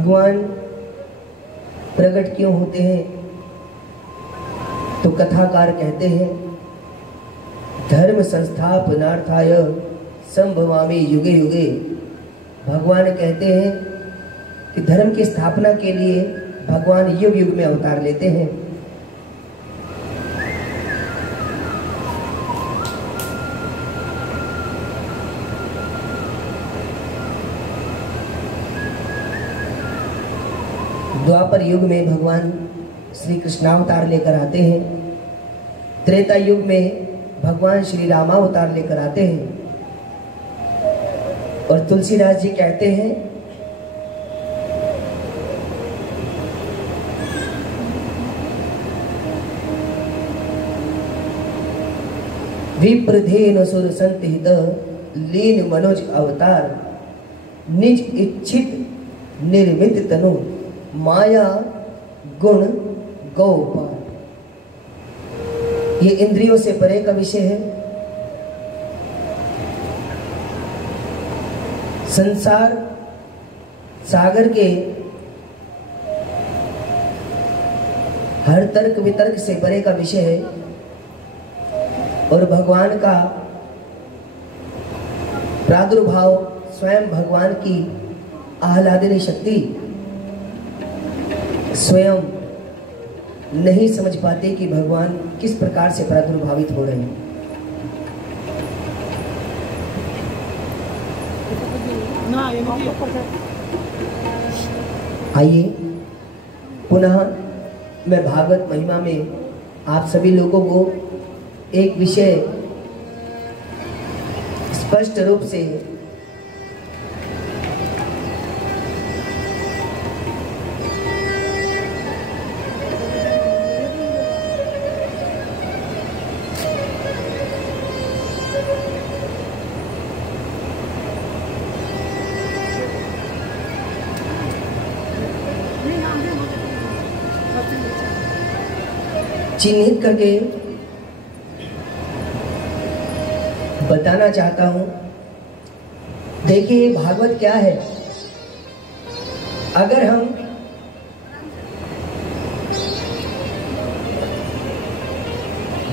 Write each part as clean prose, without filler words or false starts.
भगवान प्रकट क्यों होते हैं? तो कथाकार कहते हैं, धर्म संस्थापनार्थाय संभवामि युगे युगे। भगवान कहते हैं कि धर्म की स्थापना के लिए भगवान युग युग में अवतार लेते हैं। द्वापर युग में भगवान श्री कृष्णावतार लेकर आते हैं। त्रेता युग में भगवान श्री रामावतार लेकर आते हैं। और तुलसीदास जी कहते हैं, विप्रधेन सुर संतिहित लीन मनोज अवतार, निज इच्छित निर्मित तनु माया गुण गौपाल। ये इंद्रियों से परे का विषय है। संसार सागर के हर तर्क वितर्क से परे का विषय है। और भगवान का प्रादुर्भाव, स्वयं भगवान की आह्लादनी शक्ति स्वयं नहीं समझ पाते कि भगवान किस प्रकार से प्रादुर्भावित हो रहे हैं। आइए पुनः मैं भागवत महिमा में आप सभी लोगों को एक विषय स्पष्ट रूप से चिन्हित करके बताना चाहता हूं। देखिए भागवत क्या है। अगर हम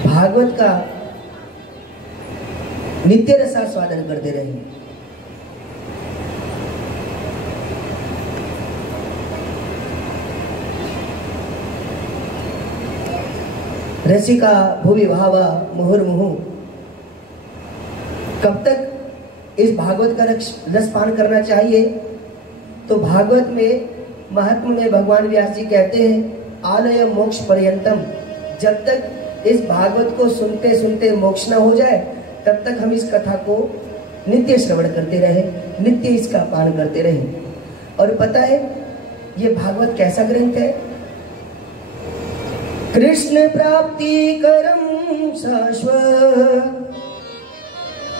भागवत का नित्य रसास्वादन करते रहें, रसिका भुवि भावा मुहुर्मुहु, कब तक इस भागवत का रसपान करना चाहिए? तो भागवत में महात्मा में भगवान व्यास जी कहते हैं, आलय मोक्ष पर्यंतम। जब तक इस भागवत को सुनते सुनते मोक्ष न हो जाए तब तक हम इस कथा को नित्य श्रवण करते रहे, नित्य इसका पान करते रहे। और पता है ये भागवत कैसा ग्रंथ है? कृष्ण प्राप्ति करम शाश्वत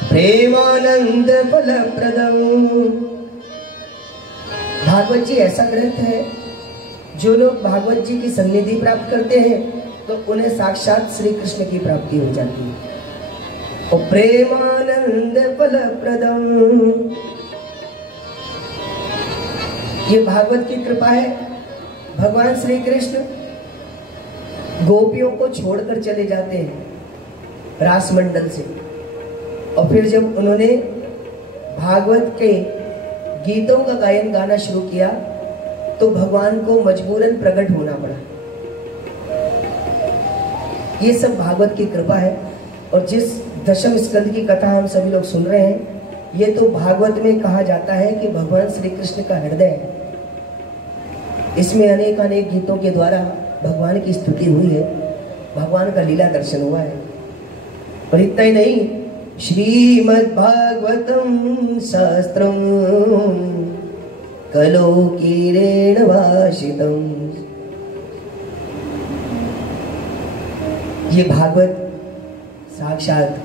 प्रेमानंद फलप्रदम। भागवत जी ऐसा ग्रंथ है, जो लोग भागवत जी की सन्निधि प्राप्त करते हैं तो उन्हें साक्षात श्री कृष्ण की प्राप्ति हो जाती है। और प्रेमानंद फलप्रदम, ये भागवत की कृपा है। भगवान श्री कृष्ण गोपियों को छोड़कर चले जाते हैं रास मंडल से, और फिर जब उन्होंने भागवत के गीतों का गायन गाना शुरू किया तो भगवान को मजबूरन प्रकट होना पड़ा। ये सब भागवत की कृपा है। और जिस दशम स्कंद की कथा हम सभी लोग सुन रहे हैं, ये तो भागवत में कहा जाता है कि भगवान श्री कृष्ण का हृदय है। इसमें अनेक अनेक गीतों के द्वारा भगवान की स्तुति हुई है, भगवान का लीला दर्शन हुआ है। और इतना ही नहीं, श्रीमद् भागवतम शास्त्रम कलोकीरेण भाषितम। ये भागवत साक्षात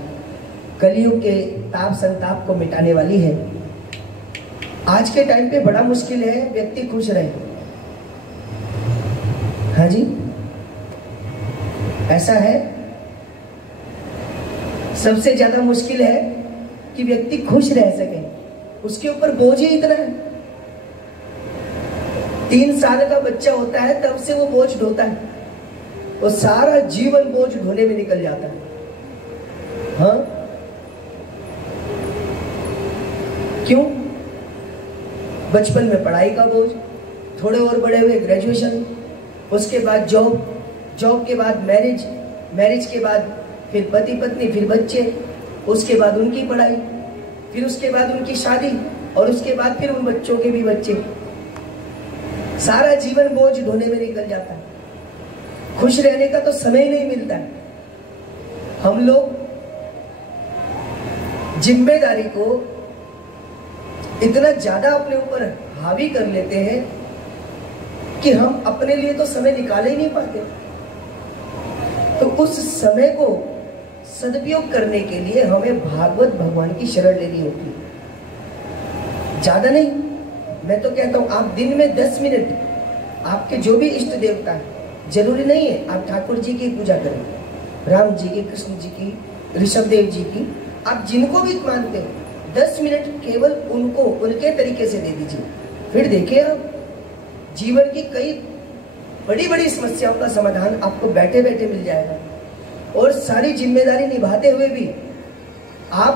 कलयुग के ताप संताप को मिटाने वाली है। आज के टाइम पे बड़ा मुश्किल है व्यक्ति खुश रहे। हाँ जी, ऐसा है। सबसे ज्यादा मुश्किल है कि व्यक्ति खुश रह सके, उसके ऊपर बोझ ही इतना है। 3 साल का बच्चा होता है तब से वो बोझ ढोता है, वो सारा जीवन बोझ ढोने में निकल जाता है। हाँ, क्यों? बचपन में पढ़ाई का बोझ, थोड़े और बड़े हुए ग्रेजुएशन, उसके बाद जॉब, जॉब के बाद मैरिज, मैरिज के बाद फिर पति पत्नी, फिर बच्चे, उसके बाद उनकी पढ़ाई, फिर उसके बाद उनकी शादी, और उसके बाद फिर उन बच्चों के भी बच्चे। सारा जीवन बोझ ढोने में निकल जाता है, खुश रहने का तो समय नहीं मिलता है। हम लोग जिम्मेदारी को इतना ज्यादा अपने ऊपर हावी कर लेते हैं कि हम अपने लिए तो समय निकाल ही नहीं पाते। तो उस समय को सदुपयोग करने के लिए हमें भागवत भगवान की शरण लेनी होती है, ज्यादा नहीं। मैं तो कहता हूं आप दिन में 10 मिनट आपके जो भी इष्ट देवता है, जरूरी नहीं है आप ठाकुर जी की पूजा करें, राम जी की, कृष्ण जी की, ऋषभ देव जी की, आप जिनको भी मानते हो 10 मिनट केवल उनको उनके तरीके से दे दीजिए। फिर देखिए आप जीवन की कई बड़ी बड़ी समस्याओं का समाधान आपको बैठे बैठे मिल जाएगा, और सारी जिम्मेदारी निभाते हुए भी आप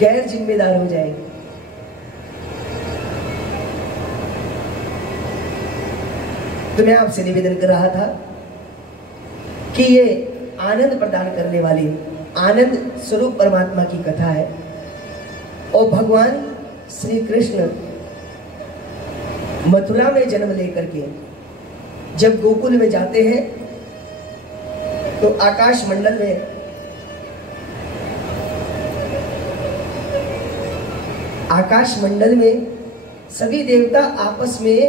गैर जिम्मेदार हो जाएंगे। तो मैं आपसे निवेदन कर रहा था कि ये आनंद प्रदान करने वाली आनंद स्वरूप परमात्मा की कथा है, और भगवान श्री कृष्ण मथुरा में जन्म लेकर के जब गोकुल में जाते हैं तो आकाश मंडल में सभी देवता आपस में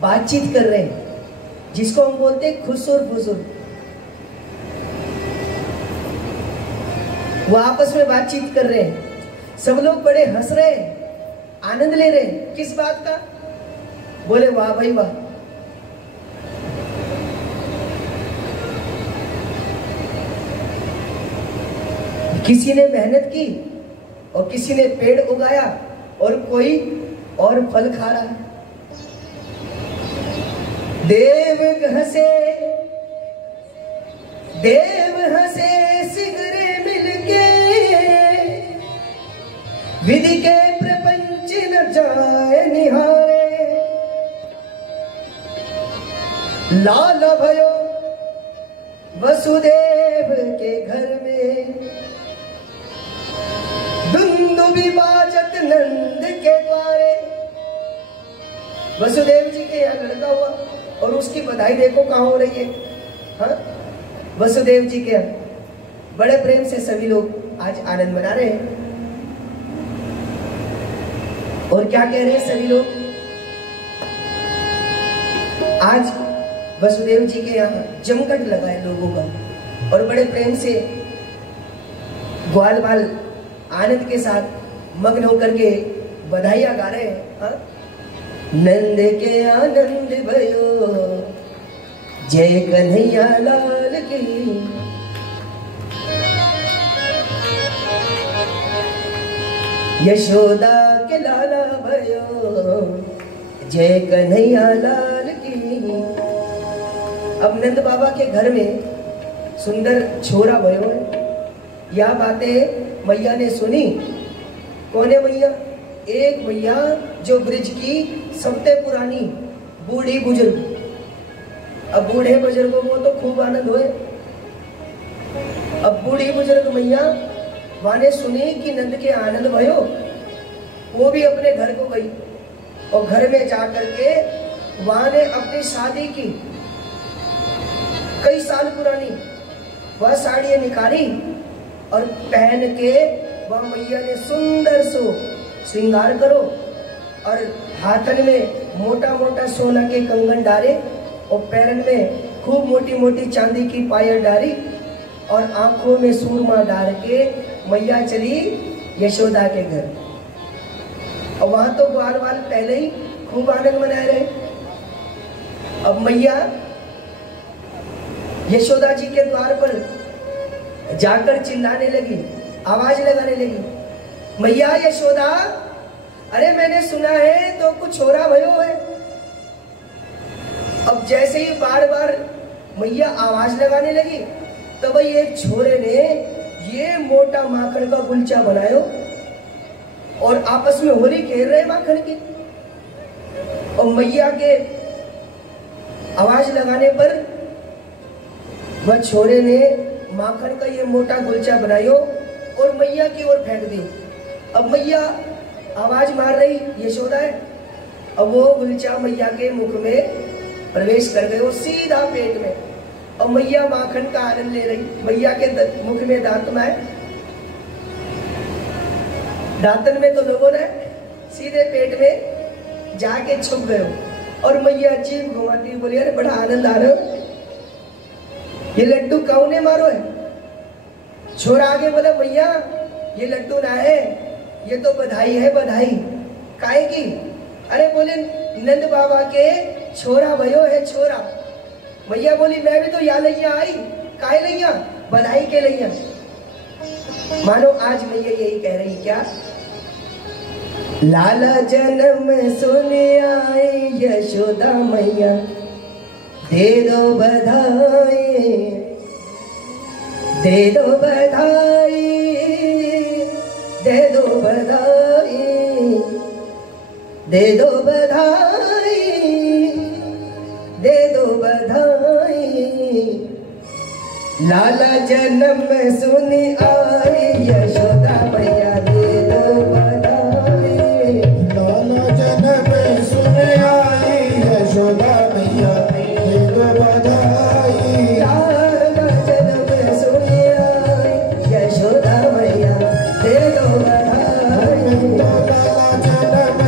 बातचीत कर रहे हैं, जिसको हम बोलते हैं खुसुर फुसुर। वो आपस में बातचीत कर रहे हैं, सब लोग बड़े हंस रहे हैं, आनंद ले रहे हैं। किस बात का? बोले वाह भाई वाह, किसी ने मेहनत की और किसी ने पेड़ उगाया और कोई और फल खा रहा है। देव हंसे सिगरे मिलके, विधि के प्रपंच न जाए निहारे। लाल भयो वसुदेव के घर में, दुंदुभि बाजत नंद के द्वारे। वसुदेव जी के यहाँ लड़का हुआ और उसकी बधाई देखो कहाँ हो रही है। हाँ, वसुदेव जी के यहाँ बड़े प्रेम से सभी लोग आज आनंद मना रहे हैं। और क्या कह रहे हैं सभी लोग? आज वसुदेव जी के यहाँ जमघट लगा है लोगों का, और बड़े प्रेम से ग्वाल बाल आनंद के साथ मग्न होकर के बधाइयां गा रहे हैं। हाँ? नंद के आनंद भयो, जय कन्हैया लाल की। यशोदा के लाला भयो, जय कन्हैया लाल की। अब नंद बाबा के घर में सुंदर छोरा भयो है। यह बातें मैया ने सुनी। कौन है मैया? एक मैया जो ब्रिज की सबसे पुरानी बूढ़ी बुजुर्ग। अब बूढ़े बुजुर्गों को तो खूब आनंद हुए। अब बूढ़ी बुजुर्ग मैया वाने सुनी कि नंद के आनंद भयो, वो भी अपने घर को गई और घर में जाकर के वहां ने अपनी शादी की कई साल पुरानी वह साड़ियां निकाली और पहन के वह मैया ने सुंदर सो श्रृंगार करो, और हाथन में मोटा मोटा सोना के कंगन डाले और पैरन में खूब मोटी मोटी चांदी की पायल डाली और आंखों में सूरमा डाल के मैया चली यशोदा के घर। और वहां तो ग्वाल वाल पहले ही खूब आनंद मनाए रहे। अब मैया यशोदा जी के द्वार पर जाकर चिल्लाने लगी, आवाज लगाने लगी, मैया यशोदा, अरे मैंने सुना है तो कुछ छोरा भयो है, अब जैसे ही बार बार मैया आवाज लगाने लगी, तब भाई एक छोरे ने ये मोटा माखन का गुलचा बनायो और आपस में होली खेल रहे माखन की। और मैया के आवाज लगाने पर वह छोरे ने माखन का ये मोटा गुलचा बनायो और मैया की ओर फेंक दी। अब मैया आवाज मार रही यशोदा है, अब वो गुलचा मैया के मुख में प्रवेश कर गए, सीधा पेट में। और मैया माखन का आनंद ले रही। मैया के मुख में दांतन है, दांतन में तो लोगों ने सीधे पेट में जाके छुप गए। और मैया जीभ घुमाती बोली, अरे बड़ा आनंद आ रहा हो, ये लड्डू कौन ने मारो है? छोरा आगे बोला, मैया ये लड्डू ना है, ये तो बधाई है, बधाई। काहे की? अरे बोले नंद बाबा के छोरा भयो है, छोरा। मैया बोली, मैं भी तो यहाँ लैया आई, काहे लैया? बधाई के लैया। मानो आज मैया यही कह रही क्या? लाला जन्म सुने आई यशोदा मैया, दे दो बधाई, दे दो बधाई, दे दो बधाई, दे दो बधाई, दे दो बधाई। लाला जन्म सुनी आई यशोदा मैया, दे दो बधाई। लाला जन्म सुनी आई यशोदा मैया, दे दो बधाई। लाला जन्म सुनी आई यशोदा मैया, दे दो बधाई। लाला जन्म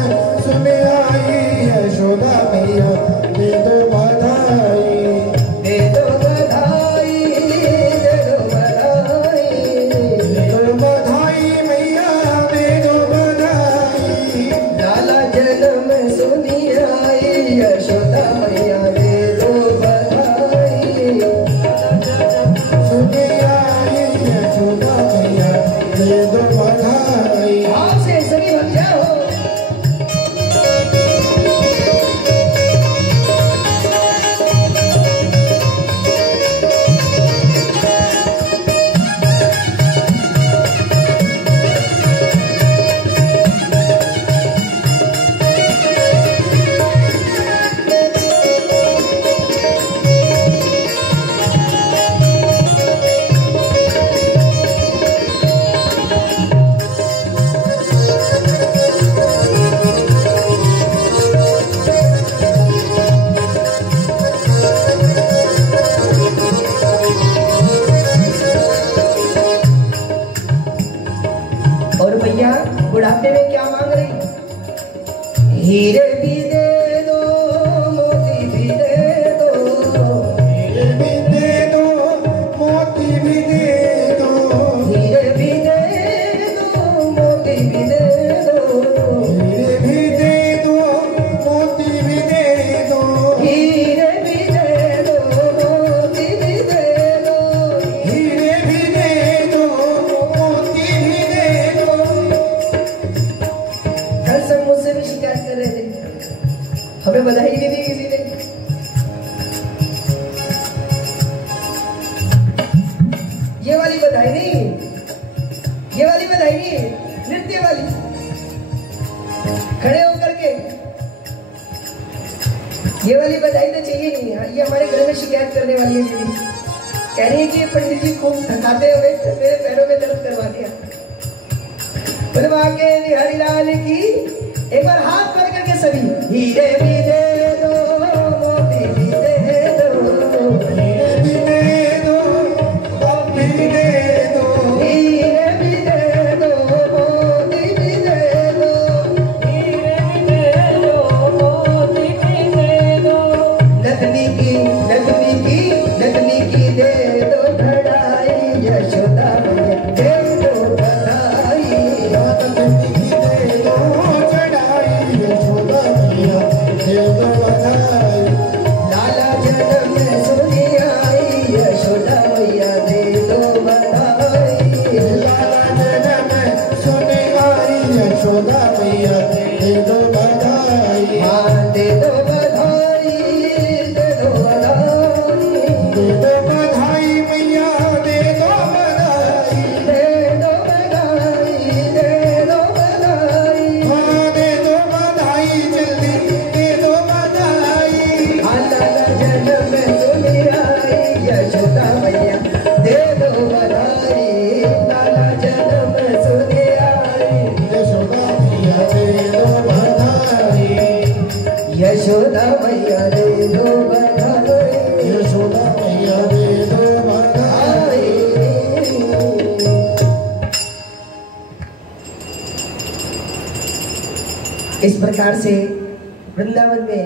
सुनी आई यशोदा मैया, दे दो बधाई। दे दो बधाई, दे दो बधाई, दे दो बधाई मैया, दे दो बधाई। लाला जन्म सुनी आई यशोदा मैया, दे दो बधाई। सुनी आई यशोदा मैया, दे दो बधाई। भाव से सभी भक्त जाओ। और भैया बुढ़ापे में क्या मांग रही? हीरे भी दे दो, मोती भी दे दो, हीरे भी दे दो, मोती भी दे दो। हीरे भी दे दो, मोती भी दे दो, हीरे भी दे दो, मोती भी दे दो। हीरे भी दे दो, मोती भी दे दो। हीरे भी दे दो, मोती भी दे दो। कल सब मुझसे भी शिकायत कर रहे थे, हमें बधाई नहीं दी किसी ने। ये वाली बधाई नहीं, ये वाली बधाई नहीं, नृत्य वाली। खड़े होकर के ये वाली बधाई तो चाहिए नहीं। हाँ, ये हमारे घर में शिकायत करने वाली है दीदी, कह रही है कि ये पंडित जी खूब थकाते हुए मेरे पैरों में दर्द करवा दिया। बनवा के बिहारी लाल की एक बार हाथ कर करके सभी, हीरे भी दे दो, मोती भी दे दो, हीरे भी दे दो, मोती भी दे दो। हीरे भी दे दो, मोती भी दे दो, हीरे भी दे दो, मोती भी दे दो। नथनी की, नथनी की, नथनी की दे दो बढ़ाई यशोदा मैया, दे दो बधाई। नथनी की दे दो चढ़ाई यशोदा मैया, दे दो बधाई। लाला जन्म सुनी आई यशोदा मैया, दे दो बधाई। लाला जन्म सुनी आई यशोदा मैया, दे दो बधाई। हाँ, दे दो बधाई, दे इस प्रकार से वृंदावन में,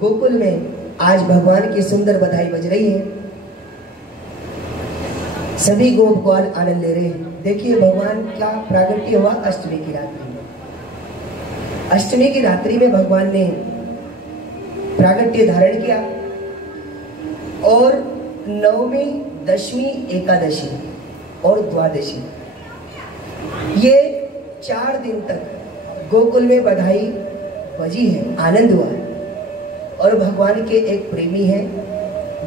गोकुल में आज भगवान की सुंदर बधाई बज रही है। सभी गोप ग्वाल आनंद ले रहे हैं। देखिए भगवान का प्रागट्य हुआ अष्टमी की रात्रि में। अष्टमी की रात्रि में भगवान ने प्रागट्य धारण किया और नवमी, दशमी, एकादशी और द्वादशी, ये 4 दिन तक गोकुल में बधाई बजी है, आनंद हुआ है। और भगवान के एक प्रेमी हैं,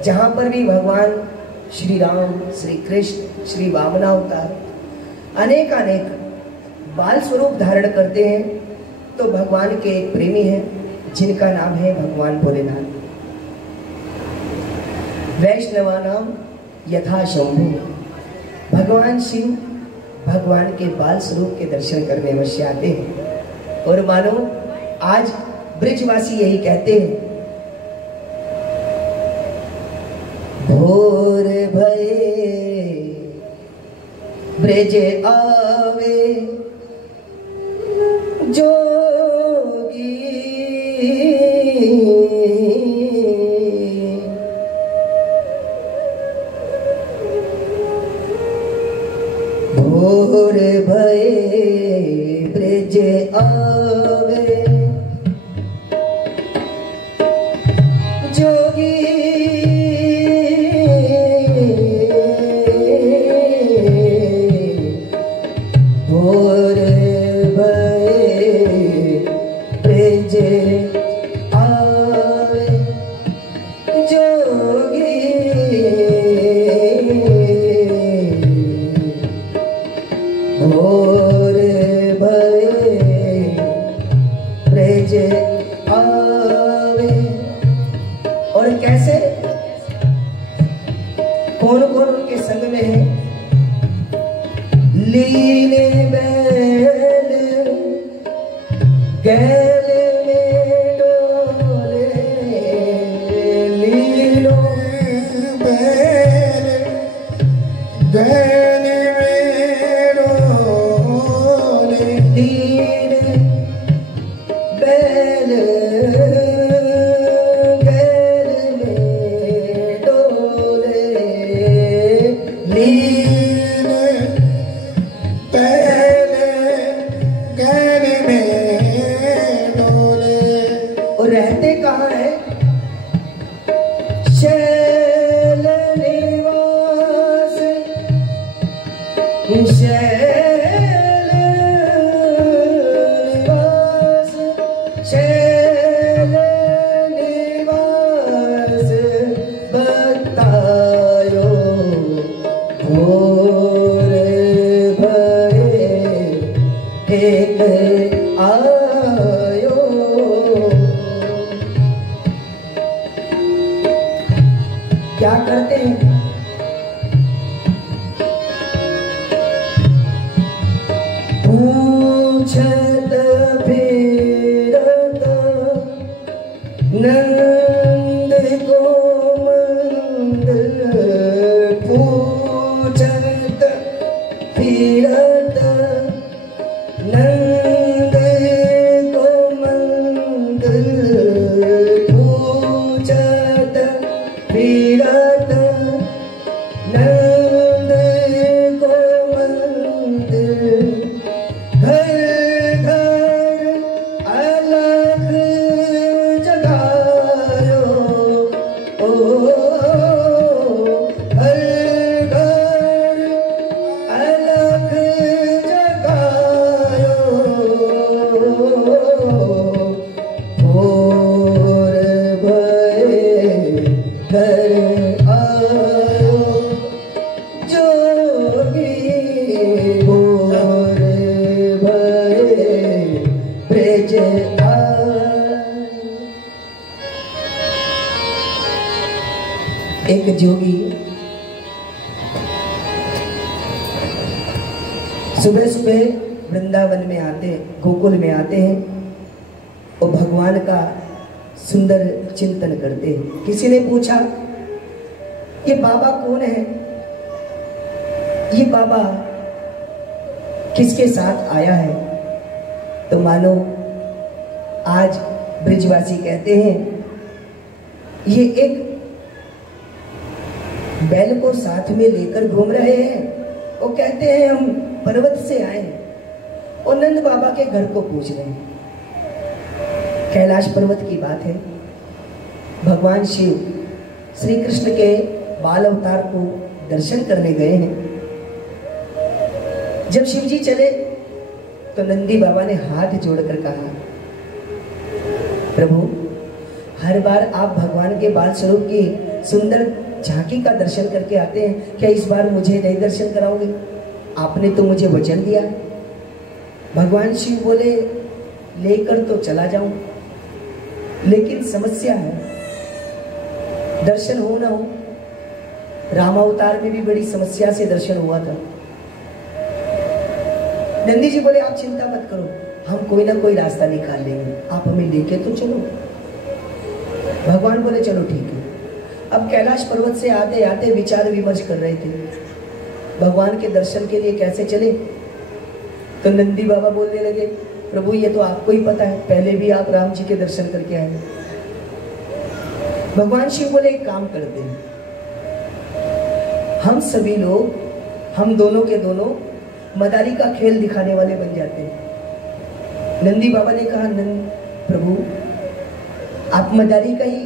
जहाँ पर भी भगवान श्री राम, श्री कृष्ण, श्री वामनावतार अनेक बाल स्वरूप धारण करते हैं, तो भगवान के एक प्रेमी हैं जिनका नाम है भगवान भोलेनाथ। वैष्णवानाम यथा शंभु, भगवान शिव भगवान के बाल स्वरूप के दर्शन करने अवश्य आते हैं। और मानो आज ब्रिजवासी यही कहते हैं, भोर भये ब्रज आवे जोगी, भोर भये ब्रज आवे जोगी, भोर भये ब्रज आवे जोगी, भोर भये ब्रज आवे। और कैसे, कौन कौन उनके संग में है? लीले बैल गैल में डोले, लीलो बैल गैल में डोले, लीले बैल गैल में डोले, लील बैल गैल में डोले। और रहते कहाँ है? शैल निवास, शैल निवास, शैल निवास बतायो, भोर भये एक आयो। क्या करते हैं? पूछत फिरत नंद गोमंद, पूछत फिरत नंद गोमंद, पूछत फिरत नंद गोमंद, घर घर अलग जगायो, ओ घर घर अलग जगायो, भोर भये घर आयो जोगी, भोर भये ब्रज आयो। एक जोगी सुबह सुबह वृंदावन में आते, गोकुल में आते हैं और भगवान का सुंदर चिंतन करते हैं। किसी ने पूछा, ये बाबा कौन है? ये बाबा किसके साथ आया है? तो मानो आज ब्रिजवासी कहते हैं, ये एक बैल को साथ में लेकर घूम रहे हैं। वो कहते हैं हम पर्वत से आए हैं और नंद बाबा के घर को पूछ रहे हैं। कैलाश पर्वत की बात है। भगवान शिव श्री कृष्ण के बाल अवतार को दर्शन करने गए हैं। जब शिव जी चले तो नंदी बाबा ने हाथ जोड़कर कहा, प्रभु हर बार आप भगवान के बाल स्वरूप की सुंदर झांकी का दर्शन करके आते हैं, क्या इस बार मुझे नहीं दर्शन कराओगे? आपने तो मुझे वचन दिया। भगवान शिव बोले, लेकर तो चला जाऊं, लेकिन समस्या है, दर्शन हो ना हो। रामावतार में भी बड़ी समस्या से दर्शन हुआ था। नंदी जी बोले, आप चिंता मत करो, हम कोई ना कोई रास्ता निकाल लेंगे, आप हमें लेके तो चलो। भगवान बोले, चलो ठीक है। अब कैलाश पर्वत से आते आते विचार विमर्श कर रहे थे, भगवान के दर्शन के लिए कैसे चले। तो नंदी बाबा बोलने लगे, प्रभु ये तो आपको ही पता है, पहले भी आप राम जी के दर्शन करके आए। भगवान शिव बोले, एक काम करते हैं, हम सभी लोग, हम दोनों के दोनों मदारी का खेल दिखाने वाले बन जाते हैं। नंदी बाबा ने कहा, नंद प्रभु आप मदारी का ही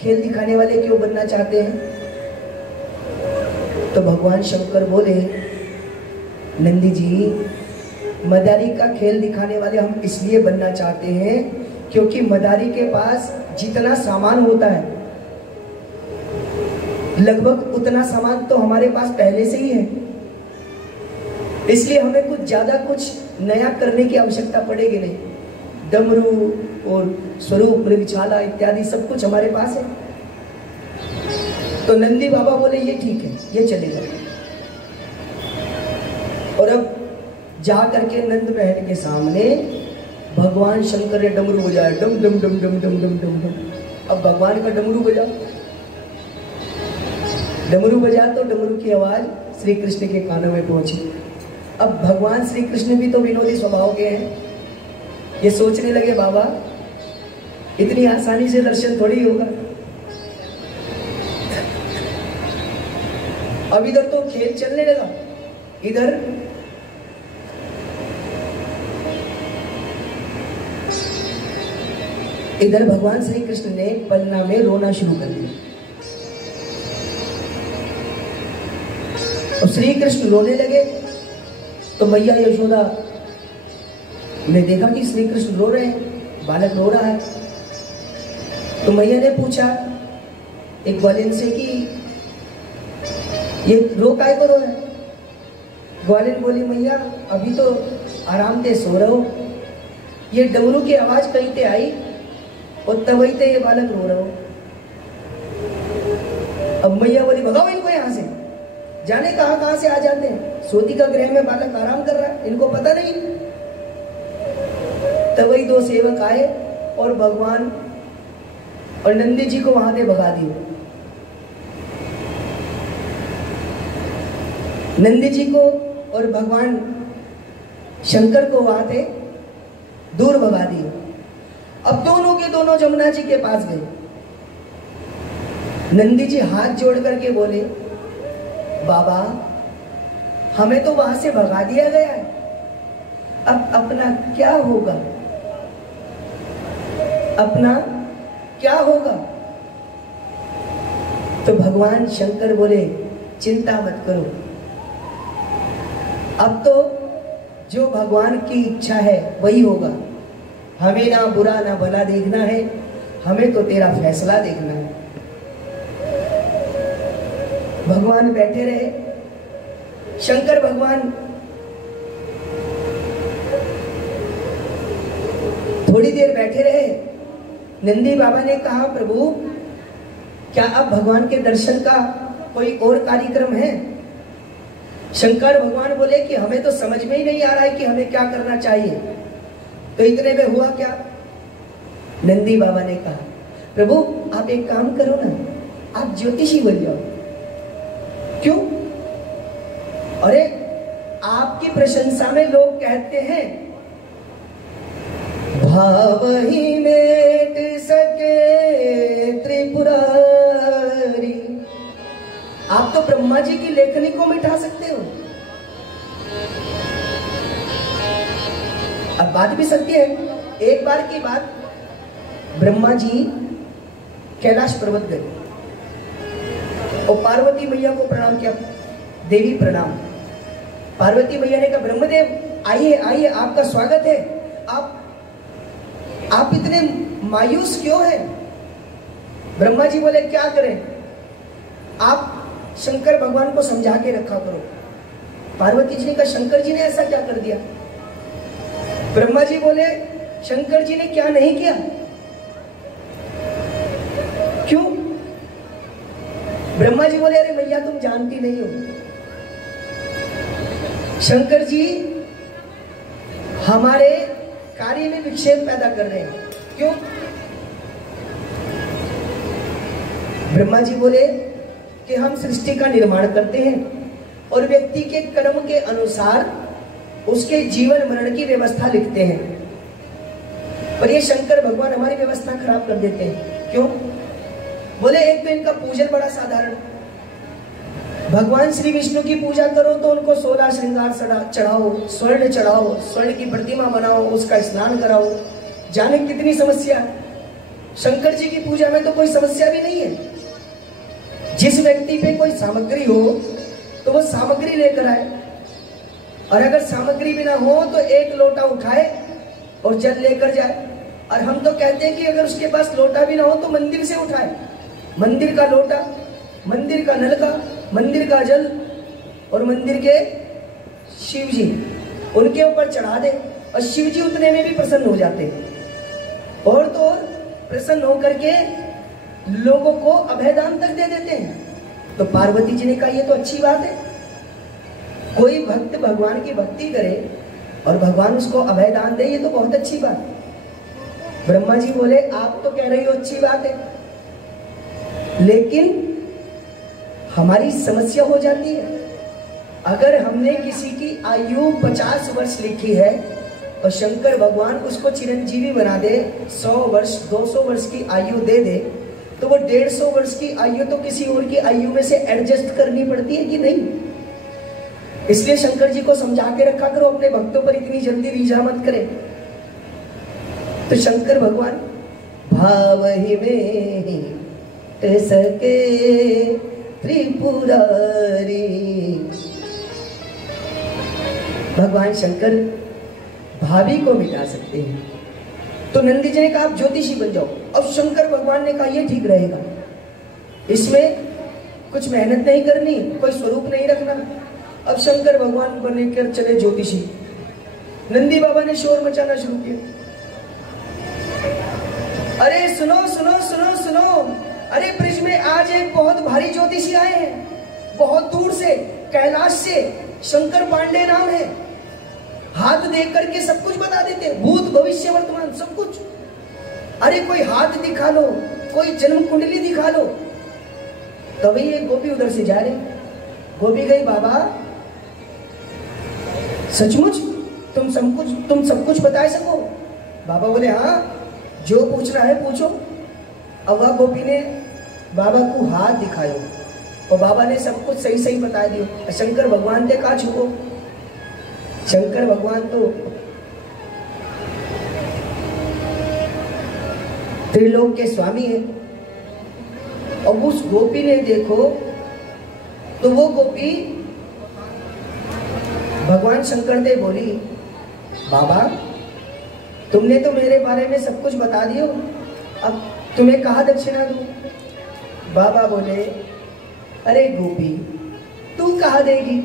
खेल दिखाने वाले क्यों बनना चाहते हैं? तो भगवान शंकर बोले, नंदी जी मदारी का खेल दिखाने वाले हम इसलिए बनना चाहते हैं क्योंकि मदारी के पास जितना सामान होता है लगभग उतना सामान तो हमारे पास पहले से ही है, इसलिए हमें कुछ ज्यादा कुछ नया करने की आवश्यकता पड़ेगी नहीं। डमरू और स्वरूप मृगछाला इत्यादि सब कुछ हमारे पास है। तो नंदी बाबा बोले, ये ठीक है, ये चलेगा। और अब जा करके नंद महल के सामने भगवान शंकर ने डमरू बजाया, डम डम डम डम डम डम डम डम। अब भगवान का डमरू बजा, डमरू बजा तो डमरू की आवाज श्री कृष्ण के कानों में पहुंची। अब भगवान श्री कृष्ण भी तो विनोदी स्वभाव के हैं, ये सोचने लगे, बाबा इतनी आसानी से दर्शन थोड़ी होगा। अब इधर तो खेल चलने लगा, इधर भगवान श्री कृष्ण ने पलना में रोना शुरू कर दिया। और श्री कृष्ण रोने लगे तो मैया यशोदा ने देखा कि श्री कृष्ण रो रहे हैं, बालक रो रहा है। तो मैया ने पूछा एक ग्वालिन से कि ये रो काय को रो है? ग्वालिन बोली, मैया अभी तो आराम से सो रहे हो, ये डमरू की आवाज कहीं से आई और तब ही ये बालक रो रहा हो। अब मैया बोली, भगाओ इनको यहाँ से, जाने कहां से आ जाते हैं, सोती का गृह में बालक आराम कर रहा है, इनको पता नहीं। तब वही दो सेवक आए और भगवान और नंदी जी को वहां से भगा दिए। नंदी जी को और भगवान शंकर को वहां से दूर भगा दिए। अब दोनों के दोनों जमुना जी के पास गए। नंदी जी हाथ जोड़ करके बोले, बाबा हमें तो वहां से भगा दिया गया है, अब अपना क्या होगा, अपना क्या होगा? तो भगवान शंकर बोले, चिंता मत करो, अब तो जो भगवान की इच्छा है वही होगा। हमें ना बुरा ना भला देखना है, हमें तो तेरा फैसला देखना है। भगवान बैठे रहे, शंकर भगवान थोड़ी देर बैठे रहे। नंदी बाबा ने कहा, प्रभु क्या अब भगवान के दर्शन का कोई और कार्यक्रम है? शंकर भगवान बोले कि हमें तो समझ में ही नहीं आ रहा है कि हमें क्या करना चाहिए। तो इतने में हुआ क्या, नंदी बाबा ने कहा, प्रभु आप एक काम करो ना, आप ज्योतिषी बन जाओ। क्यों? अरे आपकी प्रशंसा में लोग कहते हैं भाव ही मेट सके त्रिपुरारी। आप तो ब्रह्मा जी की लेखनी को मिटा सकते हो। अब बात भी सत्य है। एक बार की बात, ब्रह्मा जी कैलाश पर्वत गए और पार्वती मैया को प्रणाम किया। देवी प्रणाम। पार्वती मैया ने कहा ब्रह्मदेव आइए आइए, आपका स्वागत है। आप इतने मायूस क्यों हैं? ब्रह्मा जी बोले क्या करें, आप शंकर भगवान को समझा के रखा करो। पार्वती जी ने कहा शंकर जी ने ऐसा क्या कर दिया? ब्रह्मा जी बोले शंकर जी ने क्या नहीं किया? क्यों? ब्रह्मा जी बोले अरे मैया तुम जानती नहीं हो, शंकर जी हमारे कार्य में विक्षेप पैदा कर रहे हैं। क्यों? ब्रह्मा जी बोले कि हम सृष्टि का निर्माण करते हैं और व्यक्ति के कर्म के अनुसार उसके जीवन मरण की व्यवस्था लिखते हैं, पर ये शंकर भगवान हमारी व्यवस्था खराब कर देते हैं। क्यों? बोले एक तो इनका पूजन बड़ा साधारण, भगवान श्री विष्णु की पूजा करो तो उनको 16 श्रृंगार चढ़ाओ, स्वर्ण चढ़ाओ, स्वर्ण की प्रतिमा बनाओ, उसका स्नान कराओ, जाने कितनी समस्या। शंकर जी की पूजा में तो कोई समस्या भी नहीं है। जिस व्यक्ति पे कोई सामग्री हो तो वो सामग्री लेकर आए, और अगर सामग्री भी ना हो तो एक लोटा उठाए और जल लेकर जाए। और हम तो कहते हैं कि अगर उसके पास लोटा भी ना हो तो मंदिर से उठाए, मंदिर का लोटा, मंदिर का नलका, मंदिर का जल और मंदिर के शिव जी उनके ऊपर चढ़ा दे, और शिव जी उतने में भी प्रसन्न हो जाते हैं। और तो और प्रसन्न होकर के लोगों को अभयदान तक दे देते हैं। तो पार्वती जी ने कहा ये तो अच्छी बात है, कोई भक्त भगवान की भक्ति करे और भगवान उसको अभयदान दे, ये तो बहुत अच्छी बात है। ब्रह्मा जी बोले आप तो कह रही हो अच्छी बात है, लेकिन हमारी समस्या हो जाती है। अगर हमने किसी की आयु 50 वर्ष लिखी है और शंकर भगवान उसको चिरंजीवी बना दे, 100 वर्ष 200 वर्ष की आयु दे दे, तो वो 150 वर्ष की आयु तो किसी और की आयु में से एडजस्ट करनी पड़ती है कि नहीं? इसलिए शंकर जी को समझा के रखा करो, अपने भक्तों पर इतनी जल्दी रीझा मत करे। तो शंकर भगवान भाव ही में सके त्रिपुरारी, भगवान शंकर भाभी को मिटा सकते हैं। तो नंदी जी ने कहा आप ज्योतिषी बन जाओ। अब शंकर भगवान ने कहा ये ठीक रहेगा, इसमें कुछ मेहनत नहीं करनी, कोई स्वरूप नहीं रखना। अब शंकर भगवान बनकर चले ज्योतिषी। नंदी बाबा ने शोर मचाना शुरू किया, अरे सुनो सुनो सुनो सुनो, अरे ब्रिज में आज एक बहुत भारी ज्योतिषी आए हैं, बहुत दूर से, कैलाश से, शंकर पांडे नाम है, हाथ देख करके सब कुछ बता देते, भूत भविष्य वर्तमान सब कुछ। अरे कोई हाथ दिखा लो, कोई जन्म कुंडली दिखा लो। तभी एक गोपी उधर से जा रही, गोपी गई बाबा सचमुच तुम सब कुछ बता सको? बाबा बोले हाँ, जो पूछना है पूछो। अब वह गोपी ने बाबा को हाथ दिखायो और बाबा ने सब कुछ सही सही बता दियो। शंकर भगवान ने कहा छुपो, शंकर भगवान तो त्रिलोक के स्वामी है। अब उस गोपी ने देखो तो वो गोपी भगवान शंकर से बोली, बाबा तुमने तो मेरे बारे में सब कुछ बता दियो, अब तुम्हें कहा दक्षिणा दूं? बाबा बोले, अरे गोपी तू कहा देगी?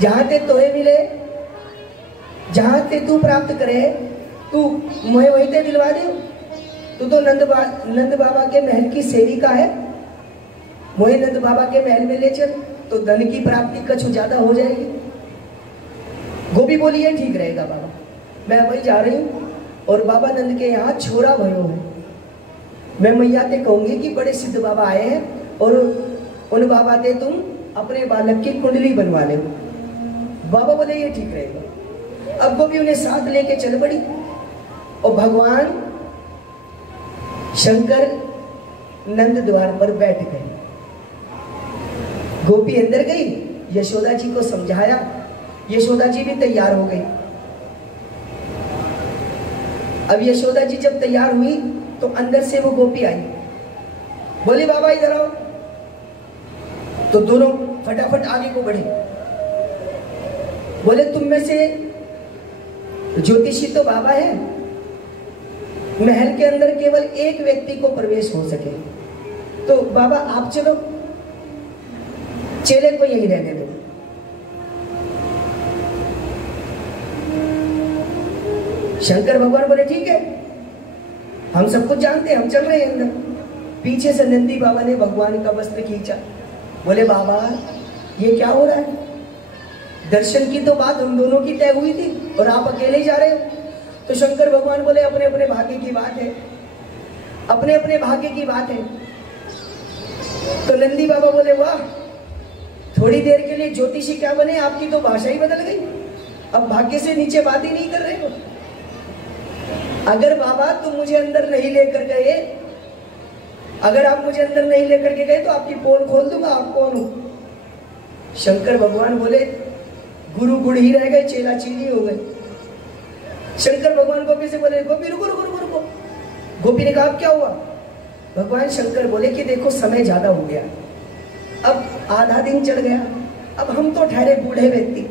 जहां ते तोहे मिले, जहां ते तू प्राप्त करे, तू मुझे वहीं ते दिलवा दे। तू तो नंद बाबा के महल की सेविका है, मुझे नंद बाबा के महल में ले चल, तो धन की प्राप्ति कुछ ज्यादा हो जाएगी। गोपी बोली ये ठीक रहेगा बाबा, मैं वही जा रही हूँ। और बाबा नंद के यहाँ छोरा भयो है, मैं मैया ते कहूंगी कि बड़े सिद्ध बाबा आए हैं और उन बाबा ते तुम अपने बालक की कुंडली बनवा ले। बाबा बोले ये ठीक रहेगा। अब गोपी उन्हें साथ लेके चल पड़ी और भगवान शंकर नंद द्वार पर बैठ गए। गोपी अंदर गई, यशोदा जी को समझाया, यशोदा जी भी तैयार हो गई। अब यशोदा जी जब तैयार हुई तो अंदर से वो गोपी आई, बोली बाबा इधर आओ। तो दोनों फटाफट आगे को बढ़े, बोले तुम में से ज्योतिषी तो बाबा है, महल के अंदर केवल एक व्यक्ति को प्रवेश हो सके, तो बाबा आप चलो, चेले को यही रहने दो। शंकर भगवान बोले ठीक है, हम सब कुछ जानते हैं, हम चल रहे हैं अंदर। पीछे से नंदी बाबा ने भगवान का वस्त्र खींचा, बोले बाबा ये क्या हो रहा है? दर्शन की तो बात हम दोनों की तय हुई थी और आप अकेले ही जा रहे हो। तो शंकर भगवान बोले अपने अपने भाग्य की बात है, अपने अपने भाग्य की बात है। तो नंदी बाबा बोले वाह, थोड़ी देर के लिए ज्योतिषी क्या बने, आपकी तो भाषा ही बदल गई, अब भाग्य से नीचे बात ही नहीं कर रहे हो। अगर बाबा तुम मुझे अंदर नहीं लेकर गए, अगर आप मुझे अंदर नहीं लेकर के गए तो आपकी पोल खोल दूंगा, आप कौन हो? शंकर भगवान बोले गुरु गुड़ ही रह गए, चेला चीनी हो गए। शंकर भगवान गोपी से बोले गोपी रुको रुको रुको रुको। गोपी ने कहा अब क्या हुआ? भगवान शंकर बोले कि देखो समय ज्यादा हो गया, अब आधा दिन चढ़ गया, अब हम तो ठहरे बूढ़े व्यक्ति,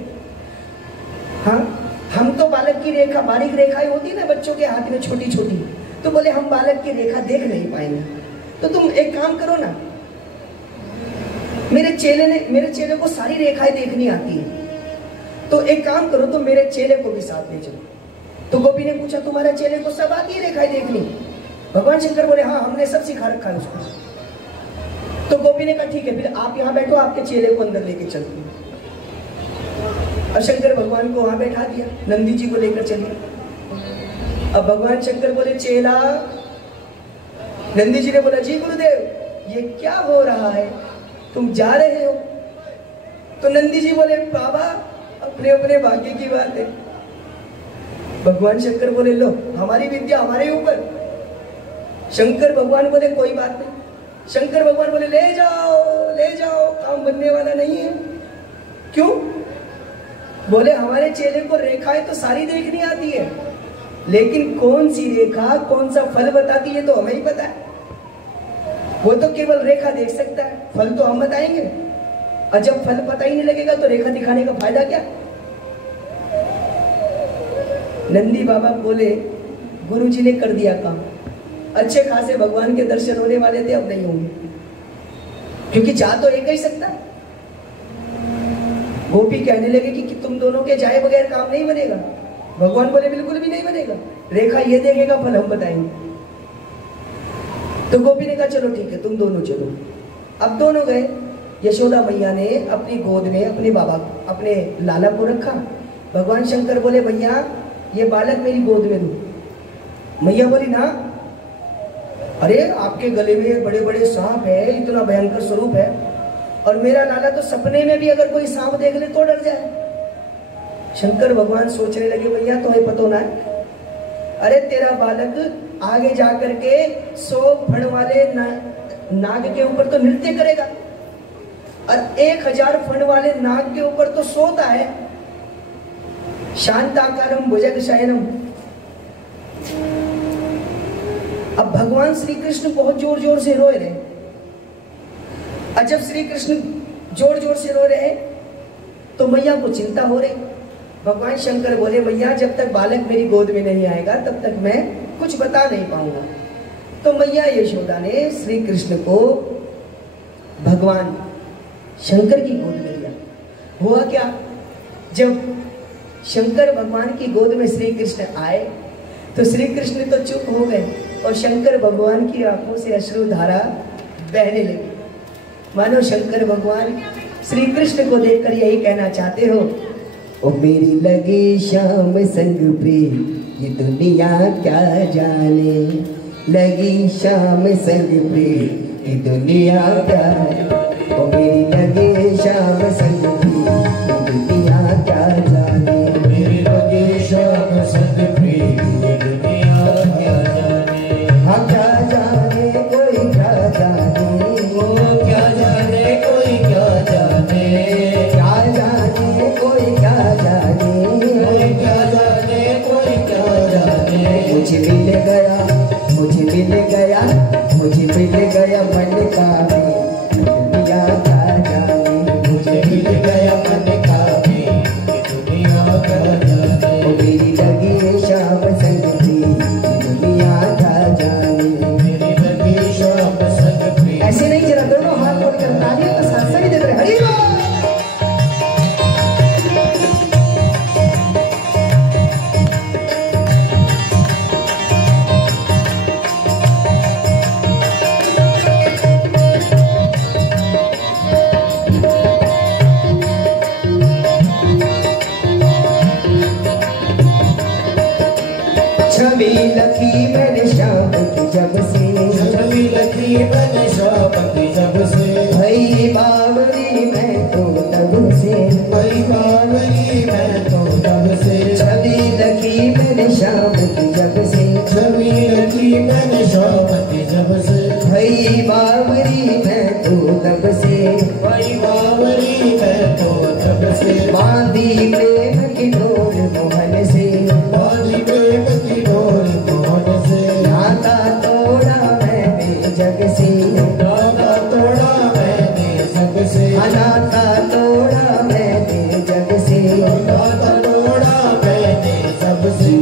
हाँ हम तो बालक की रेखा, बारीक रेखाएं होती ना बच्चों के हाथ में छोटी छोटी, तो बोले हम बालक की रेखा देख नहीं पाएंगे, तो तुम एक काम करो ना, मेरे चेले को सारी रेखाएं देखनी आती है, तो एक काम करो तो मेरे चेले को भी साथ ले चलो। तो गोपी ने पूछा तुम्हारे चेले को सब आती है रेखाएं देखनी? भगवान शंकर बोले हाँ हमने सब सिखा रखा है उसको। तो गोपी ने कहा ठीक है, फिर आप यहाँ बैठो, आपके चेले को अंदर लेके चलती हूँ। और शंकर भगवान को वहां बैठा दिया, नंदी जी को लेकर चलिए। अब भगवान शंकर बोले चेला, नंदी जी ने बोला जी गुरुदेव ये क्या हो रहा है, तुम जा रहे हो? तो नंदी जी बोले बाबा अपने अपने भाग्य की बात है। भगवान शंकर बोले लो हमारी विद्या हमारे ऊपर। शंकर भगवान बोले कोई बात नहीं। शंकर भगवान बोले ले जाओ, काम बनने वाला नहीं है। क्यों? बोले हमारे चेले को रेखाएं तो सारी देखनी आती है, लेकिन कौन सी रेखा कौन सा फल बताती है तो हमें ही पता है। वो तो केवल रेखा देख सकता है, फल तो हम बताएंगे। और जब फल पता ही नहीं लगेगा तो रेखा दिखाने का फायदा क्या? नंदी बाबा बोले गुरुजी ने कर दिया काम, अच्छे खासे भगवान के दर्शन होने वाले थे, अब नहीं होंगे, क्योंकि जा तो एक ही सकता है। गोपी कहने लगे कि तुम दोनों के जाए बगैर काम नहीं बनेगा। भगवान बोले बिल्कुल भी नहीं बनेगा, रेखा ये देखेगा फल हम बताएंगे। तो गोपी ने कहा चलो ठीक है तुम दोनों चलो। अब दोनों गए। यशोदा मैया ने अपनी गोद में अपने बाबा अपने लाला को रखा। भगवान शंकर बोले भैया ये बालक मेरी गोद में दो। मैया बोली ना, अरे आपके गले में बड़े बड़े सांप है, इतना भयंकर स्वरूप है, और मेरा लाला तो सपने में भी अगर कोई सांप देख ले तो डर जाए। शंकर भगवान सोचने लगे भैया तुम्हें पता होना है, अरे तेरा बालक आगे जाकर के 100 फण वाले नाग के ऊपर तो नृत्य करेगा, और 1000 फण वाले नाग के ऊपर तो सोता है। शांताकारम भुजग शयनम। अब भगवान श्री कृष्ण बहुत जोर जोर से रो रहे। और जब श्री कृष्ण जोर जोर से रो रहे तो मैया को चिंता हो रही। भगवान शंकर बोले मैया जब तक बालक मेरी गोद में नहीं आएगा तब तक मैं कुछ बता नहीं पाऊंगा। तो मैया यशोदा ने श्री कृष्ण को भगवान शंकर की गोद में लिया। हुआ क्या, जब शंकर भगवान की गोद में श्री कृष्ण आए तो श्री कृष्ण तो चुप हो गए और शंकर भगवान की आंखों से अश्रु धारा बहने लगी। मानो शंकर भगवान श्री कृष्ण को देखकर यही कहना चाहते हो, ओ मेरी लगी श्याम संग प्रिय ये दुनिया क्या जाने, लगी श्याम संग प्रिय ये दुनिया क्या, ओ मेरी लगी श्याम संग प्रिय ये दुनिया क्या जाने, मेरी लगी श्याम संग प्रिय ये दुनिया क्या जाने। ओ मेरी लगी शाम संग थी दुनिया क्या जाने। मेरी लगी शाम संग थी। ऐसे नहीं, जरा दोनों हाथ जोड़कर तालियों का साथ सभी देते रहे। हरि बोल। छवि लखी मैंने शाम की जब से, छवि लखी मैंने शाम की जब से। भई बावरी मैं तो तब से, भई बावरी मैं तो तब से। छवि लखी मैंने शाम की जब से, छवि लखी मैंने शाम की जब से। भई बावरी मैं तो तब से, भई बावरी मैं तो तब से। बांधी प्रेम की डोर मोहन से, बांधी प्रेम की डोर मोहन से। नाता तोड़ा मैंने जग से, नाता तोड़ा मैंने जग से। नाता तोड़ा मैंने जग से, नाता तोड़ा मैंने सब से।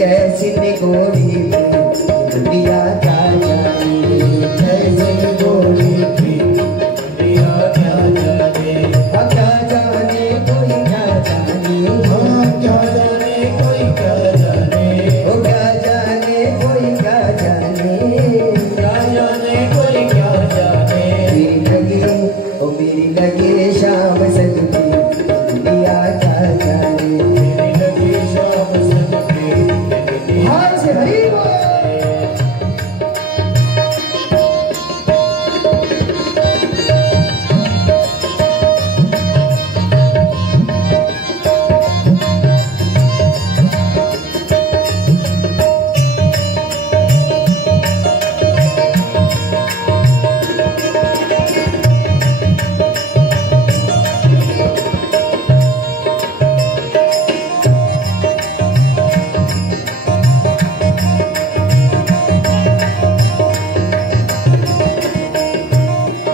कैसी निगोरी दुनिया क्या जाने। कैसे निगोरी थी दुनिया क्या जाने। क्या जाने कोई क्या जाने। क्या जाने कोई क्या जाने। ओ क्या जाने कोई क्या जाने। क्या जाने कोई क्या जाने। मेरी लगी ओ मेरी लगी शाम सजती दुनिया क्या जाने। मेरी लगी शाम सजती दुनिया। हाय से हरि बोल।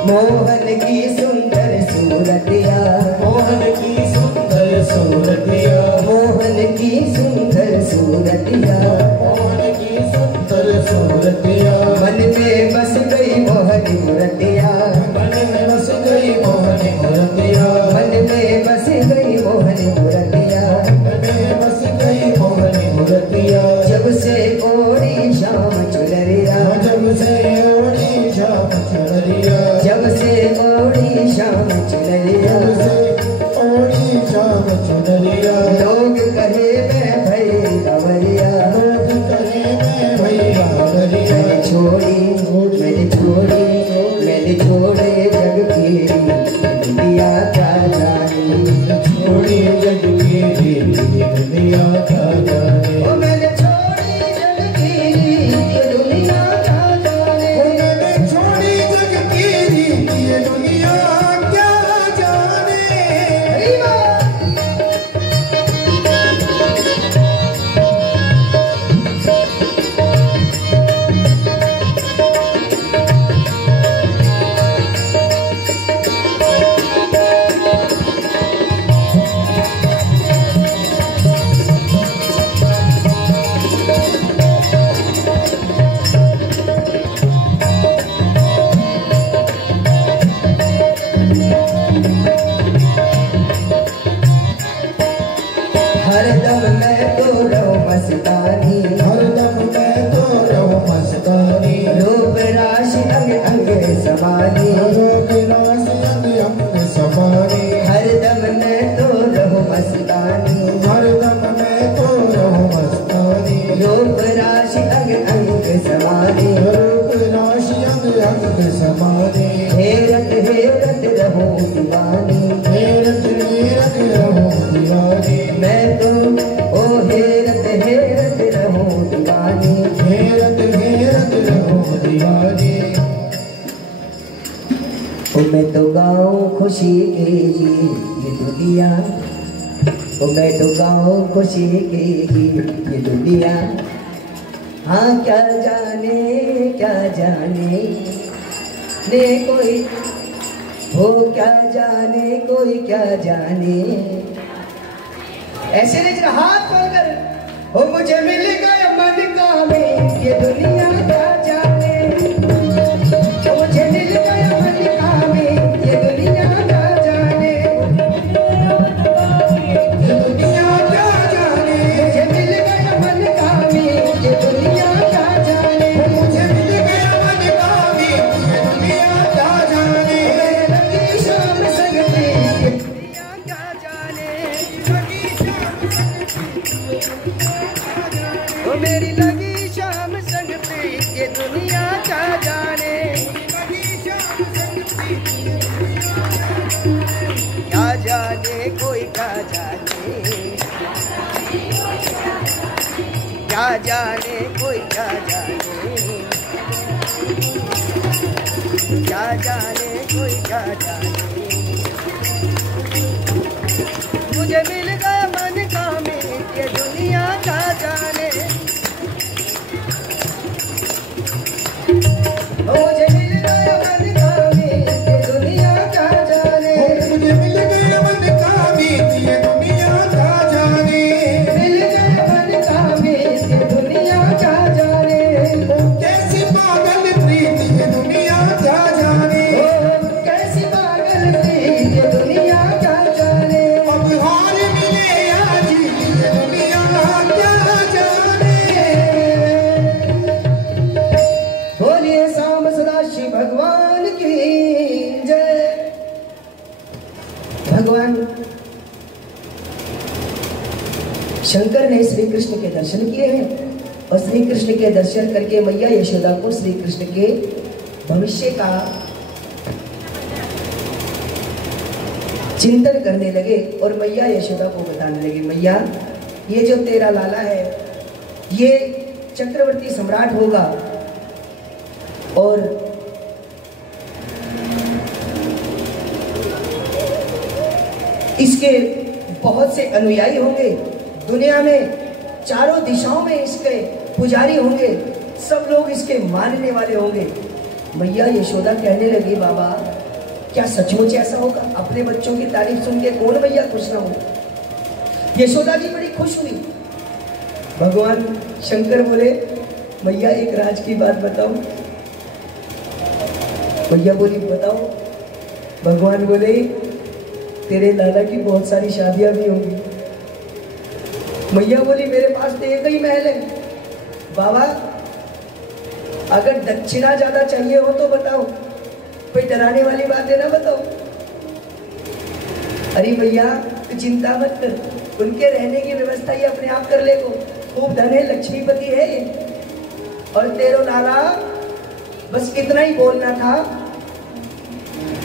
मोहन की सुंदर सूरतिया, मोहन की सुंदर सूरतिया। मोहन की सुंदर सूरतिया, मोहन की सुंदर सूरतिया। मन में बस गई मोहन मूर्तिया, मन में बस गई मोहन मूर्तिया। मन में बस गई मोहन मूर्तिया। मन में बस गई मोहन मूर्तिया। जब से ओढ़ी शाम चुनरिया, जब से ओढ़ी शाम चुनरिया। जब से ओढ़ी शाम चुनरिया, जब से ओढ़ी शाम चुनरिया। लोग कहे मैं भई गवरिया। लोग कहे मैं भई गवरिया। मैंने छोड़ी मैंने छोड़े जग की दुनिया क्या जाने। छोड़ी जग की दुनिया क्या जाने। ओ मैंने छोड़ी जग की दुनिया क्या जाने। मैंने छोड़ी जग की ये दुनिया क्या जाने। हरि बोल। हरदम मैं तो रहूं मस्तानी, हरदम मैं तो रहूं मस्तानी। रूप राशि अंग अंग समानी। रोग रास अंग अंग समानी। हरदम मैं तो रहूं मस्तानी, हरदम मैं तो रहूं मस्तानी। रूप राशि अंग अंग समानी। रूप राशि अंग अंग समानी। हेरत हेरत रहूं दीवानी। हेरत हेरत रहूं दीवानी। मैं तो ओ हेरत हेरत रहूं दीवानी। हेरत हेरत रहूं दीवानी। ओ मैं तो गाऊं खुशी के ये दुनिया। ओ मैं तो गाऊं खुशी के ये दुनिया। हाँ क्या जाने ने कोई हो क्या जाने कोई क्या जाने। ऐसे नहीं जरा हाथ खोलकर, ओ मुझे मिल गया मन का में ये दुनिया क्या जाने, ओ मुझे मिल गया मन का में ये दुनिया क्या जाने, ये दुनिया क्या जाने, मुझे मिल गया मन का में ये दुनिया क्या जाने, मुझे मिल गया मन का में ये दुनिया क्या जाने, लगी शाम सगती ये दुनिया क्या जाने, ओ मेरी लगी शाम संग प्रीत ये दुनिया क्या जाने, क्या जाने कोई क्या जाने, क्या जाने कोई क्या जाने, क्या जाने कोई क्या जाने, मुझे मिल गया मन का में ये दुनिया क्या जाने, मुझे मिल गया मन का में ये दुनिया क्या जाने, मुझे मिल गया मन का मीत ये दुनिया क्या जाने, मिल गया मन का में ये दुनिया क्या जाने, कैसी पागल प्रीत ये दुनिया क्या जाने, ओ कैसी पागल प्रीत ये दुनिया क्या जाने, अब हार मिले आज ये दुनिया क्या जाने। बोलिए शाम सदाशिव भगवान की जय। भगवान शंकर ने श्री कृष्ण के दर्शन किए हैं और श्री कृष्ण के दर्शन करके मैया यशोदा को श्री कृष्ण के भविष्य का चिंतन करने लगे और मैया यशोदा को बताने लगे, मैया ये जो तेरा लाला है ये चक्रवर्ती सम्राट होगा और इसके बहुत से अनुयायी होंगे, दुनिया में चारों दिशाओं में इसके पुजारी होंगे, सब लोग इसके मानने वाले होंगे। मैया यशोदा कहने लगी, बाबा क्या सचमुच ऐसा होगा? अपने बच्चों की तारीफ सुन के कौन मैया खुश ना हो। यशोदा जी बड़ी खुश हुई। भगवान शंकर बोले, मैया एक राज की बात बताओ। मैया बोली, बताओ। भगवान बोले, तेरे लाला की बहुत सारी शादियां भी होंगी। मैया बोली, मेरे पास तो एक ही महल है। बाबा अगर दक्षिणा ज्यादा चाहिए हो तो बताओ, कोई डराने वाली बात है ना, बताओ। अरे भैया तू चिंता मत कर, उनके रहने की व्यवस्था ये अपने आप कर लेगो, खूब धन है, लक्ष्मीपति है ये। और तेरो लाला बस इतना ही बोलना था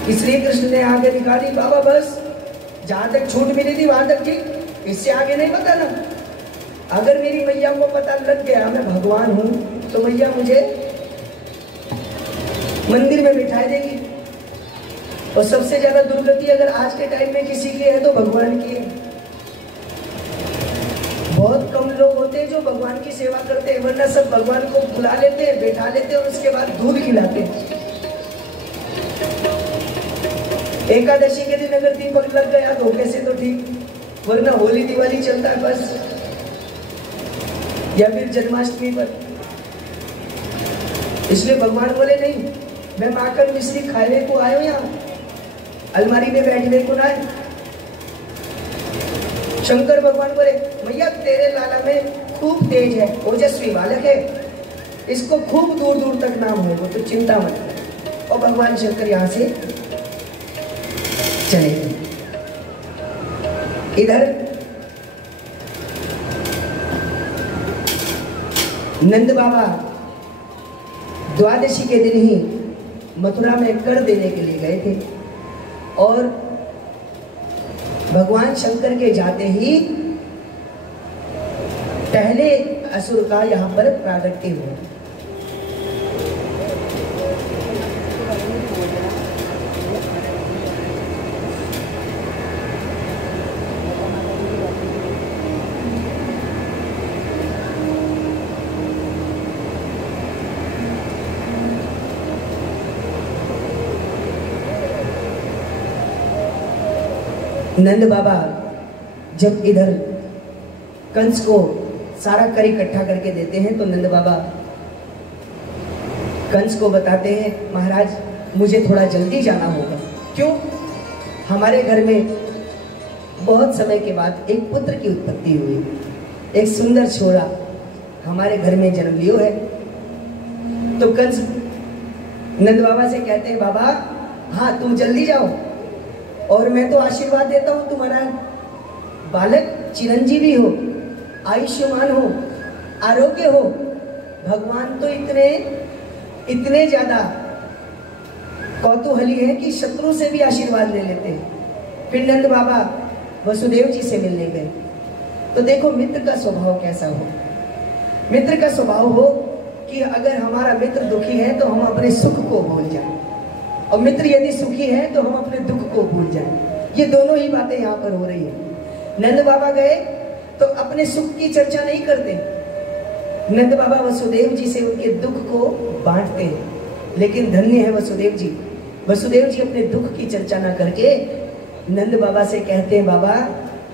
कि श्री कृष्ण ने आगे दिखा दी, बाबा बस जहां तक छूट मिली थी वहां तक ठीक, इससे आगे नहीं बताना। अगर मेरी मैया को पता लग गया मैं भगवान हूं तो मैया मुझे मंदिर में बिठा देगी। और सबसे ज्यादा दुर्गति अगर आज के टाइम में किसी की है तो भगवान की है। बहुत कम लोग होते हैं जो भगवान की सेवा करते हैं, वरना सब भगवान को बुला लेते हैं, बैठा लेते हैं और उसके बाद दूध खिलाते हैं। एकादशी के दिन अगर दीपक लग गया तो कैसे तो ठीक, वरना होली दिवाली चलता है बस, या फिर जन्माष्टमी पर। इसलिए भगवान बोले, नहीं मैं माखन मिश्री खाने को आयो, यहाँ अलमारी में बैठने को ना है। शंकर भगवान बोले, भैया तेरे लाला में खूब तेज है, ओजस्वी बालक है, इसको खूब दूर दूर तक नाम होगा, तो चिंता मत कर। और भगवान शंकर यहाँ से चले गए। इधर नंद बाबा द्वादशी के दिन ही मथुरा में कर देने के लिए गए थे और भगवान शंकर के जाते ही पहले असुर का यहाँ पर प्रागट्य हुआ। नंद बाबा जब इधर कंस को सारा कर इकट्ठा करके देते हैं तो नंद बाबा कंस को बताते हैं, महाराज मुझे थोड़ा जल्दी जाना होगा। क्यों? हमारे घर में बहुत समय के बाद एक पुत्र की उत्पत्ति हुई, एक सुंदर छोरा हमारे घर में जन्म लियो है। तो कंस नंद बाबा से कहते हैं, बाबा हाँ तुम जल्दी जाओ और मैं तो आशीर्वाद देता हूँ तुम्हारा बालक चिरंजीवी हो, आयुष्मान हो, आरोग्य हो। भगवान तो इतने ज्यादा कौतूहली है कि शत्रु से भी आशीर्वाद ले लेते हैं। फिर नंद बाबा वसुदेव जी से मिलने गए। तो देखो मित्र का स्वभाव कैसा हो। मित्र का स्वभाव हो कि अगर हमारा मित्र दुखी है तो हम अपने सुख को भूल जाएं, और मित्र यदि सुखी है तो हम अपने दुख को भूल जाएं। ये दोनों ही बातें यहाँ पर हो रही है। नंद बाबा गए तो अपने सुख की चर्चा नहीं करते, नंद बाबा वसुदेव जी से उनके दुख को बांटते हैं। लेकिन धन्य है वसुदेव जी, वसुदेव जी अपने दुख की चर्चा ना करके नंद बाबा से कहते हैं, बाबा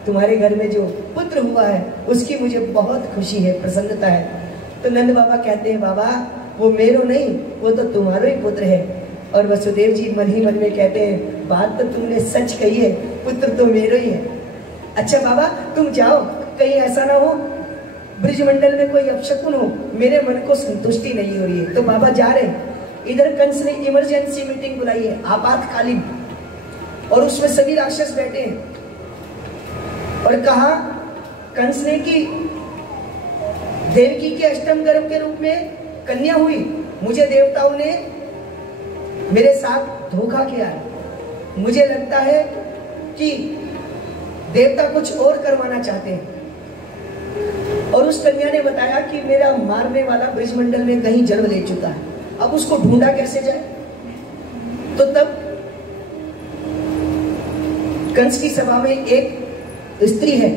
तुम्हारे घर में जो पुत्र हुआ है उसकी मुझे बहुत खुशी है, प्रसन्नता है। तो नंद बाबा कहते हैं, बाबा वो मेरो नहीं, वो तो तुम्हारा ही पुत्र है। और वसुदेव जी मन ही मन में कहते हैं, बात तो तुमने सच कही है, पुत्र तो मेरो ही है। अच्छा बाबा तुम जाओ, कहीं ऐसा ना हो ब्रिजमंडल में कोई अपशकुन हो, मेरे मन को संतुष्टि नहीं हो रही है। तो बाबा जा रहे। इधर कंस ने इमरजेंसी मीटिंग बुलाई है, आपातकालीन, और उसमें सभी राक्षस बैठे हैं। और कहा कंस ने कि देवकी के अष्टम गर्भ के रूप में कन्या हुई, मुझे देवताओं ने मेरे साथ धोखा किया है। मुझे लगता है कि देवता कुछ और करवाना चाहते हैं। और उस कन्या ने बताया कि मेरा मारने वाला ब्रिजमंडल में कहीं जन्म ले चुका है, अब उसको ढूंढा कैसे जाए। तो तब कंस की सभा में एक स्त्री है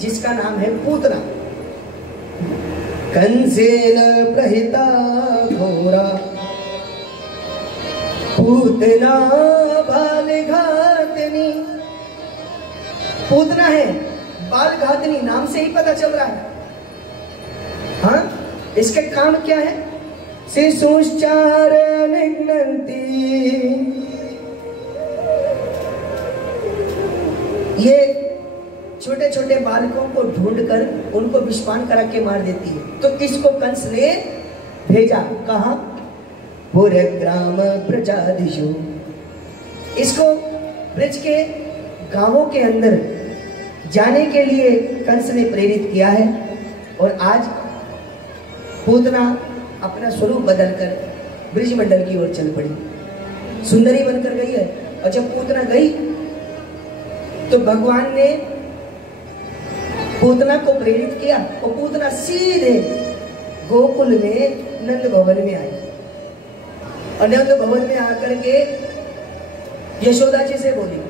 जिसका नाम है पूतना। कंसेन प्रहिता घोरा पूतना बाल घातनी। पूतना है, बाल घातनी, नाम से ही पता चल रहा है। हाँ, इसके काम क्या है? शिशुश्चार निघ्नन्ति, ये छोटे छोटे बालकों को ढूंढकर उनको विषपान करा के मार देती है। तो इसको कंस ने भेजा, कहा पूरे ग्राम प्रजादिशु, इसको ब्रज के गांवों के अंदर जाने के लिए कंस ने प्रेरित किया है। और आज पूतना अपना स्वरूप बदलकर ब्रिजमंडल की ओर चल पड़ी, सुंदरी बनकर गई है। और जब पूतना गई तो भगवान ने पूतना को प्रेरित किया और पूतना सीधे गोकुल में नंद भवन में आई। और नंद भवन में आकर के यशोदा जी से बोली,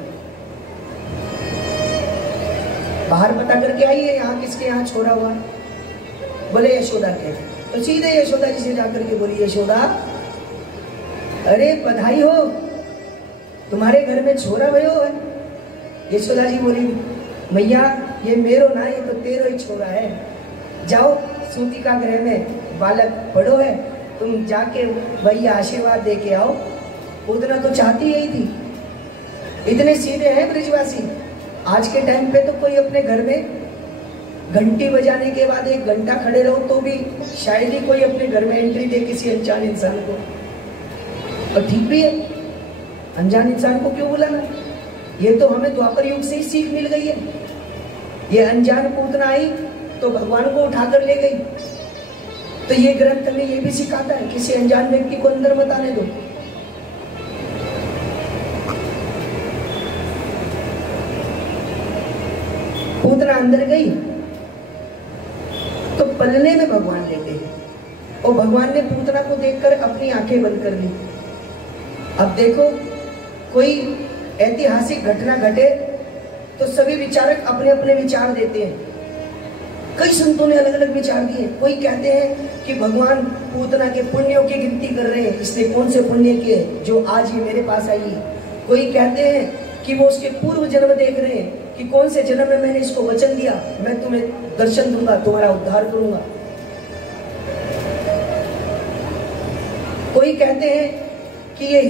बाहर पता करके आई है यहाँ किसके यहाँ छोड़ा हुआ। बोले यशोदा के। तो सीधे यशोदा जी से जाकर के बोली, यशोदा अरे बधाई हो, तुम्हारे घर में छोरा भयो है। यशोदा जी बोली, मैया ये मेरो ना, ये तो तेरो ही छोरा है। जाओ सूतिका गृह में बालक पढ़ो है, तुम जाके वही आशीर्वाद दे के आओ। उतना तो चाहती यही थी। इतने सीधे हैं ब्रिजवासी। आज के टाइम पे तो कोई अपने घर में घंटी बजाने के बाद 1 घंटा खड़े रहो तो भी शायद ही कोई अपने घर में एंट्री दे किसी अनजान इंसान को। और ठीक भी है, अनजान इंसान को क्यों बुलाना? ये तो हमें द्वापर युग से ही सीख मिल गई है। ये अनजान पूतना आई तो भगवान को उठाकर ले गई। तो ये ग्रंथ में ये भी सिखाता है, किसी अनजान व्यक्ति को अंदर मत आने दो। पूतना अंदर गई तो पलने में भगवान लेटे हैं और भगवान ने पूतना को देखकर अपनी आंखें बंद कर ली। अब देखो, कोई ऐतिहासिक घटना घटे तो सभी विचारक अपने अपने विचार देते हैं। कई संतों ने अलग अलग विचार दिए। कोई कहते हैं कि भगवान पूतना के पुण्यों की गिनती कर रहे हैं, इसने कौन से पुण्य किए जो आज ही मेरे पास आई है। कोई कहते हैं कि वो उसके पूर्व जन्म देख रहे हैं कि कौन से जन्म में मैंने इसको वचन दिया, मैं तुम्हें दर्शन दूंगा, तुम्हारा उद्धार करूंगा। कोई कहते हैं कि ये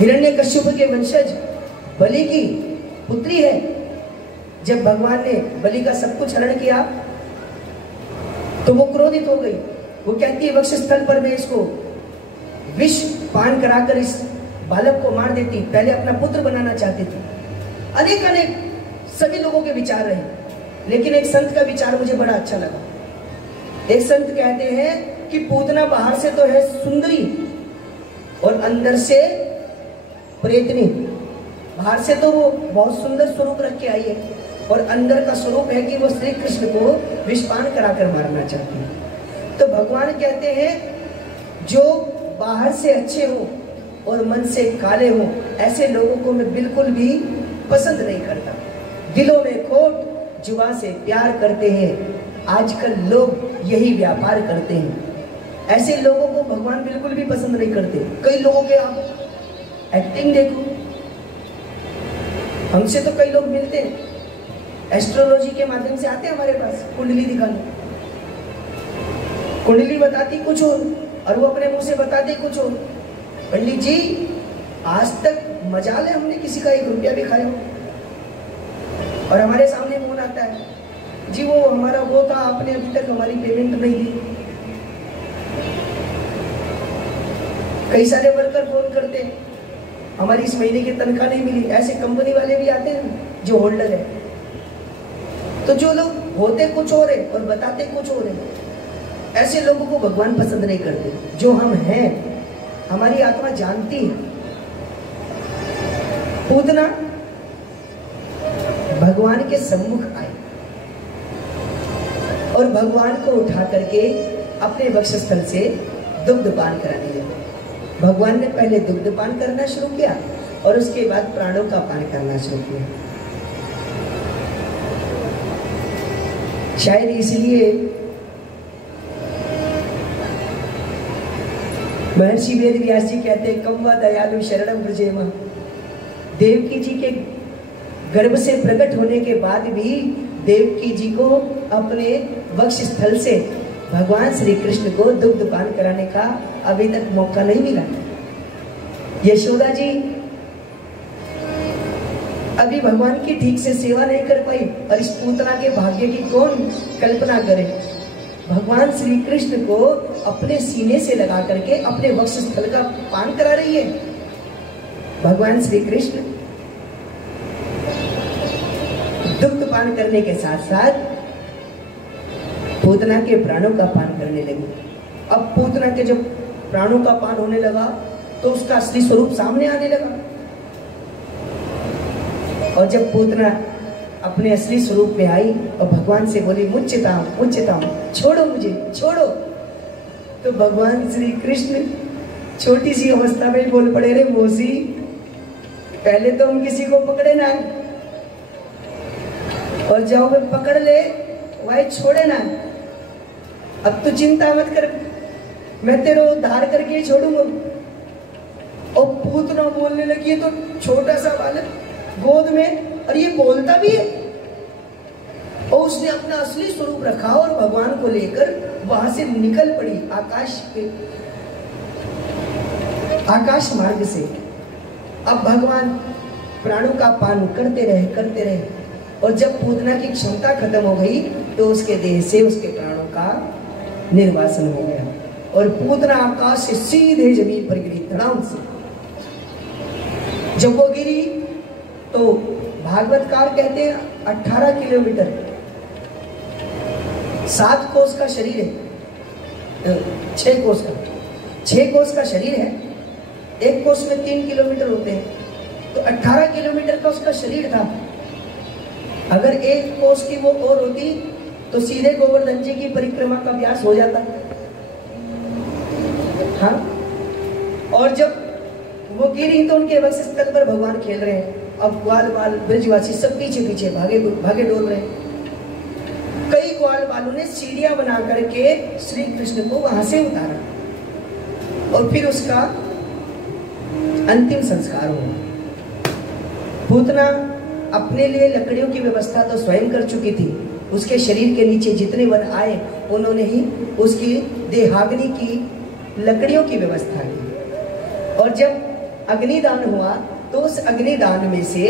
हिरण्यकश्यप के वंशज बलि की पुत्री है। जब भगवान ने बलि का सब कुछ हरण किया तो वो क्रोधित हो गई। वो कहती है वक्षस्थल पर मैं इसको विष पान कराकर इस बालक को मार देती, पहले अपना पुत्र बनाना चाहती थी। अनेक सभी लोगों के विचार रहे, लेकिन एक संत का विचार मुझे बड़ा अच्छा लगा। एक संत कहते हैं कि पूतना बाहर से तो है सुंदरी और अंदर से प्रेतनी। बाहर से तो वो बहुत सुंदर स्वरूप रख के आई है और अंदर का स्वरूप है कि वो श्री कृष्ण को विषपान कराकर मारना चाहती है। तो भगवान कहते हैं जो बाहर से अच्छे हो और मन से काले हो, ऐसे लोगों को मैं बिल्कुल भी पसंद नहीं करता। दिलों में खोट, जुबान से प्यार करते हैं। आजकल लोग यही व्यापार करते हैं। ऐसे लोगों को भगवान बिल्कुल भी पसंद नहीं करते। कई लोगों के आप एक्टिंग देखो, हमसे तो कई लोग मिलते हैं, एस्ट्रोलॉजी के माध्यम से आते हैं हमारे पास कुंडली दिखाने। कुंडली बताती कुछ और वो अपने मुंह से बताते कुछ और। पंडित जी आज तक मजाल है हमने किसी का 1 रुपया भी खाया हो, और हमारे सामने फोन आता है, जी वो हमारा वो था, आपने अभी तक हमारी पेमेंट नहीं दी। कई सारे वर्कर फोन करते हैं, हमारी इस महीने की तनख्वाह नहीं मिली। ऐसे कंपनी वाले भी आते हैं जो होल्डर है। तो जो लोग होते कुछ और है और बताते कुछ और है, ऐसे लोगों को भगवान पसंद नहीं करते। जो हम हैं, हमारी आत्मा जानती है। पूतना भगवान के सम्मुख आई और भगवान को उठा करके अपने वक्षस्थल से दुग्ध पान कराने लगे। भगवान ने पहले दुग्ध पान करना शुरू किया और उसके बाद प्राणों का पान करना शुरू किया। शायद इसलिए महर्षि वेद व्यास जी कहते हैं, कम व दयालु शरणम ब्रजेम। देवकी जी के गर्भ से प्रकट होने के बाद भी देवकी जी को अपने वक्ष स्थल से भगवान श्री कृष्ण को दुग्ध पान कराने का अभी तक मौका नहीं मिला। यशोदा जी अभी भगवान की ठीक से सेवा नहीं कर पाई, और इस पूतना के भाग्य की कौन कल्पना करे। भगवान श्री कृष्ण को अपने सीने से लगा करके अपने वक्ष स्थल का पान करा रही है। भगवान श्री कृष्ण दुग्ध पान करने के साथ साथ पूतना के प्राणों का पान करने लगी। अब पूतना के जब प्राणों का पान होने लगा तो उसका असली स्वरूप सामने आने लगा। और जब पूतना अपने असली स्वरूप में आई और भगवान से बोली, मुच्यताम मुच्यताम, छोड़ो मुझे, छोड़ो। तो भगवान श्री कृष्ण छोटी सी अवस्था में बोल पड़े, रे मौसी, पहले तो हम किसी को पकड़े ना, और जाओ मैं पकड़ ले वही छोड़े ना। अब तो चिंता मत कर, मैं तेरे उद्धार करके ही छोड़ूंगा। और पूतना बोलने लगी, तो छोटा सा बालक गोद में, और ये बोलता भी है। और उसने अपना असली स्वरूप रखा और भगवान को लेकर वहां से निकल पड़ी आकाश मार्ग से। अब भगवान प्राणों का पान करते रहे, और जब पूतना की क्षमता खत्म हो गई तो उसके देह से उसके प्राणों का निर्वासन हो गया, और पूतना आकाश से सीधे जमीन पर गिरी धड़ाम से। जब वो गिरी तो भागवतकार कहते हैं 18 किलोमीटर 7 कोस का शरीर है, 6 कोस का शरीर है। एक कोस में 3 किलोमीटर होते हैं, तो 18 किलोमीटर का उसका शरीर था। अगर एक कोस की वो और होती तो सीधे गोवर्धन जी की परिक्रमा का व्यास हो जाता। हाँ, और जब वो गिरी तो उनके वक्ष स्थल पर भगवान खेल रहे हैं। अब ग्वाल बाल ब्रजवासी सब पीछे पीछे भागे डोल रहे हैं। कई ग्वाल बालों ने सीढ़ियां बना करके श्री कृष्ण को वहां से उतारा और फिर उसका अंतिम संस्कार हुआ। पूतना अपने लिए लकड़ियों की व्यवस्था तो स्वयं कर चुकी थी। उसके शरीर के नीचे जितने वन आए उन्होंने ही उसकी देहाग्नि की लकड़ियों की व्यवस्था की। और जब अग्निदान हुआ तो उस अग्निदान में से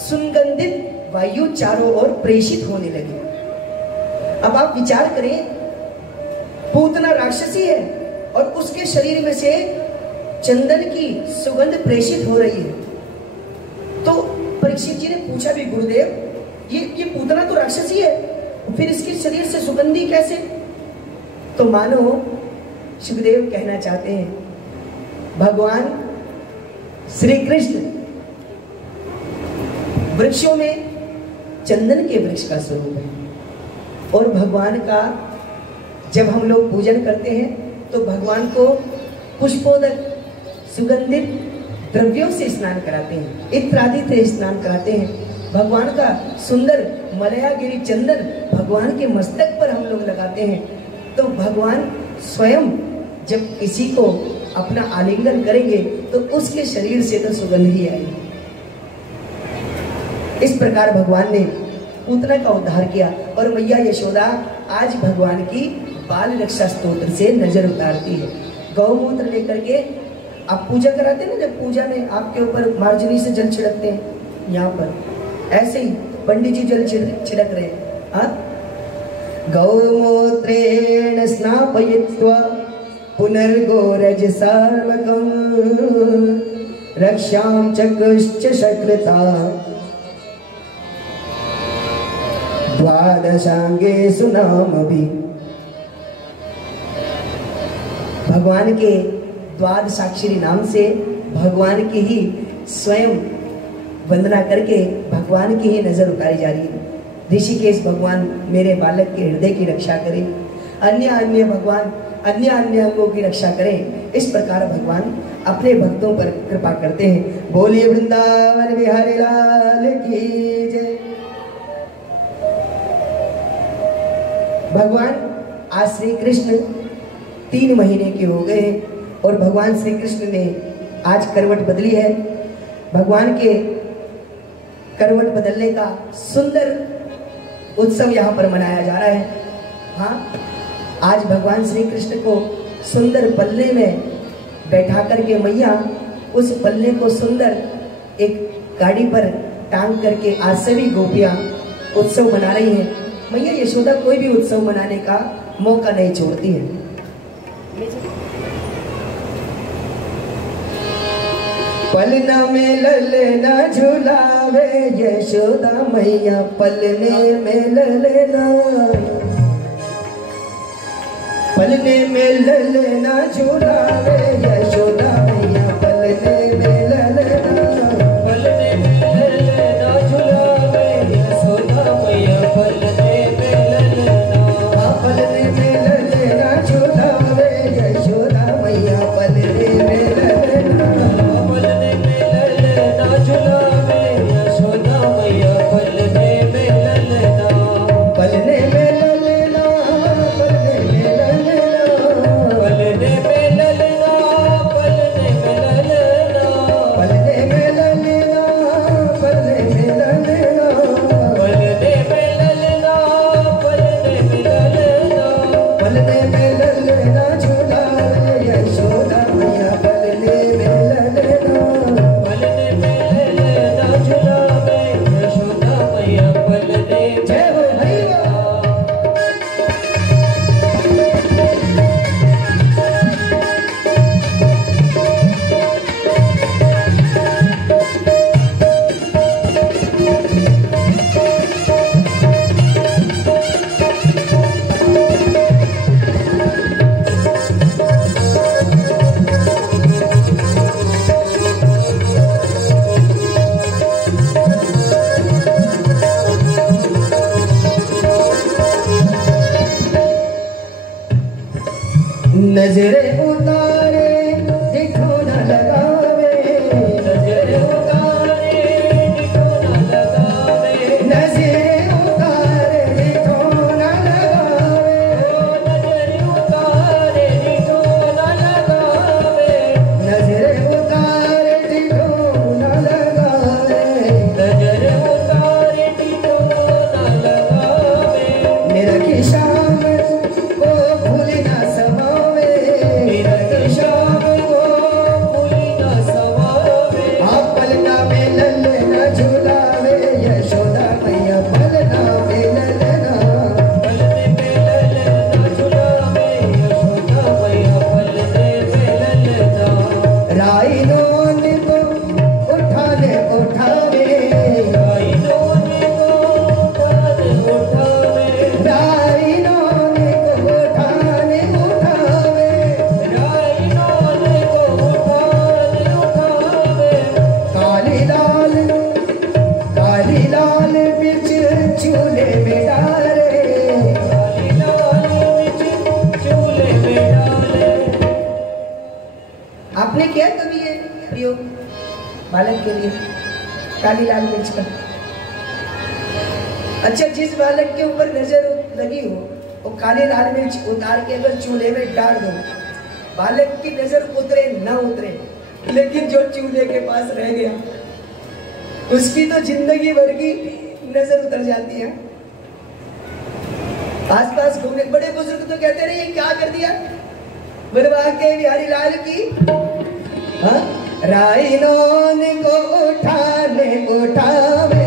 सुगंधित वायु चारों ओर प्रेषित होने लगी। अब आप विचार करें, पूतना राक्षसी है और उसके शरीर में से चंदन की सुगंध प्रेषित हो रही है। तो परीक्षित जी ने पूछा भी, गुरुदेव ये पूतना तो राक्षसी है, फिर इसके शरीर से सुगंधी कैसे? तो मानो सुखदेव कहना चाहते हैं, भगवान श्री कृष्ण वृक्षों में चंदन के वृक्ष का स्वरूप है। और भगवान का जब हम लोग पूजन करते हैं तो भगवान को पुष्पोदक सुगंधित द्रव्यों से स्नान कराते हैं, इत्र आदि से स्नान कराते हैं। भगवान का सुंदर मलयागिरी चंदन भगवान के मस्तक पर हम लोग लगाते हैं। तो भगवान स्वयं जब किसी को अपना आलिंगन करेंगे तो उसके शरीर से तो सुगंध ही आएगी। इस प्रकार भगवान ने पूतना का उद्धार किया और मैया यशोदा आज भगवान की बाल रक्षा स्तोत्र से नजर उतारती है। गौमूत्र लेकर के आप पूजा कराते हैं ना, जब पूजा में आपके ऊपर मार्जनी से जल छिड़कते हैं, यहाँ पर ऐसे ही पंडित जी जल छिड़क रहे हैं। गौमूत्रेण स्नापयित्वा पुनर्गोरज सार्वकं रक्षां चकृश्च शकृता द्वादशांगे सुनामभि। भगवान के द्वादशाक्षरी नाम से भगवान की ही स्वयं वंदना करके भगवान की ही नजर उतारी जा रही है। ऋषिकेश भगवान मेरे बालक के हृदय की रक्षा करें, अन्य भगवान अन्य अंगों की रक्षा करें। इस प्रकार भगवान अपने भक्तों पर कृपा करते हैं। बोलिए वृंदावन बिहारी लाल की जय। भगवान आज श्री कृष्ण 3 महीने के हो गए और भगवान श्री कृष्ण ने आज करवट बदली है। भगवान के करवट बदलने का सुंदर उत्सव यहाँ पर मनाया जा रहा है। हाँ, आज भगवान श्री कृष्ण को सुंदर पल्ले में बैठा करके मैया उस पल्ले को सुंदर एक गाड़ी पर टांग करके आज सभी गोपियां उत्सव मना रही हैं। मैया यशोदा कोई भी उत्सव मनाने का मौका नहीं छोड़ती है। पलना में ललना झुलावे यशोदा मैया, पलने में ललना, पलने में ललना झुलावे यशोदा मैया, पलने में ललना, पलने में ललना झुलावे यशोदा मैया, पलने में ललना, पलने में ललना झुलावे यशोदा मैया, पलने में ललना, पलने में ललना झुलावे यशोदा मैया, पलने में ललना, पलने में ललना, पलने में ललना, पलने में ललना, पलने में ललना, पलने में ललना, पलने में ललना, पलने में ललना, पलने में ललना, पलने में ललना झुलावे यशोदा मैया, पलने में ललना, पलने में ललना झुलावे यशोदा मैया, पलने। जय हो भैया। नजरे उतारे ठिठोना लगावे, नजरे उतारे ठिठोना लगावे, नजरे उतारे ठिठोना लगावे, नजरे उतारे ठिठोना लगावे, नजरे उतारे ठिठोना लगावे, चूल्हे में डाले, काली लाल मिर्च चूल्हे में डाले। आपने किया कभी ये प्रयोग बालक के लिए काली लाल मिर्च का? अच्छा, जिस बालक के ऊपर नजर लगी हो वो काली लाल मिर्च उतार के अगर चूल्हे में डाल दो, बालक की नजर उतरे ना उतरे, लेकिन जो चूल्हे के पास रह गया उसकी तो जिंदगी भर की नजर उतर जाती है। आस पास घूमने बड़े बुजुर्ग तो कहते रहे ये क्या कर दिया, बरवा के बिहारी लाल की। हाँ, राइनों को उठाने उठावे,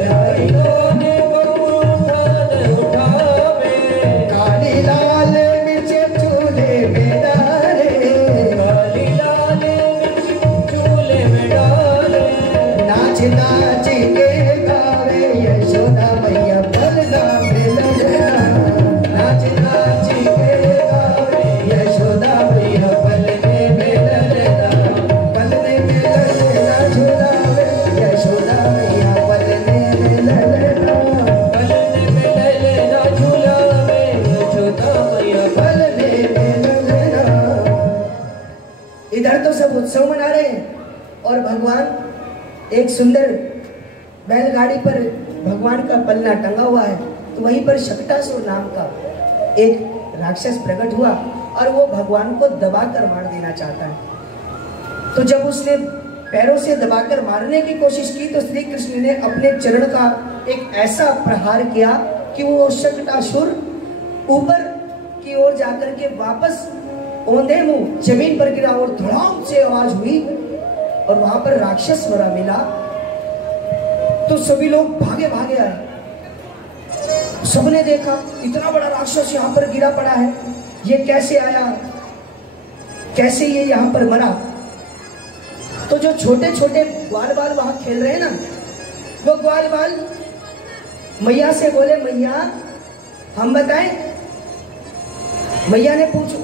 राइनों को उठाने उठावे, काली लाल मिर्च चूल्हे में डाले, काली लाल मिर्च चूल्हे में डाले। नाच नाच के गावे यशोदा मैया बलराम में लड़ना, नाच नाच के गावे यशोदा मैया बलने में लड़ना, बलने में लड़ना झुलावे यशोदा मैया बलने में लड़ना, बलने में लड़ना झुलावे यशोदा मैया बलने में लड़ना। इधर तो सब उत्सव मना रहे हैं और भगवान एक सुंदर बैलगाड़ी पर भगवान का पलना टंगा हुआ है, तो वहीं पर शकटासुर नाम का एक राक्षस प्रकट हुआ और वो भगवान को दबाकर मार देना चाहता है। तो जब उसने पैरों से दबाकर मारने की कोशिश की तो श्री कृष्ण ने अपने चरण का एक ऐसा प्रहार किया कि वो शकटासुर ऊपर की ओर जाकर के वापस औंधे मुंह जमीन पर गिरा और धड़ाम से आवाज हुई और वहां पर राक्षस मरा मिला। तो सभी लोग भागे भागे आए, सबने देखा इतना बड़ा राक्षस यहाँ पर गिरा पड़ा है, ये कैसे आया, कैसे ये यहाँ पर मरा। तो जो छोटे छोटे ग्वाल बाल वहां खेल रहे हैं ना, वो ग्वाल बाल मैया से बोले मैया हम बताएं। मैया ने पूछो,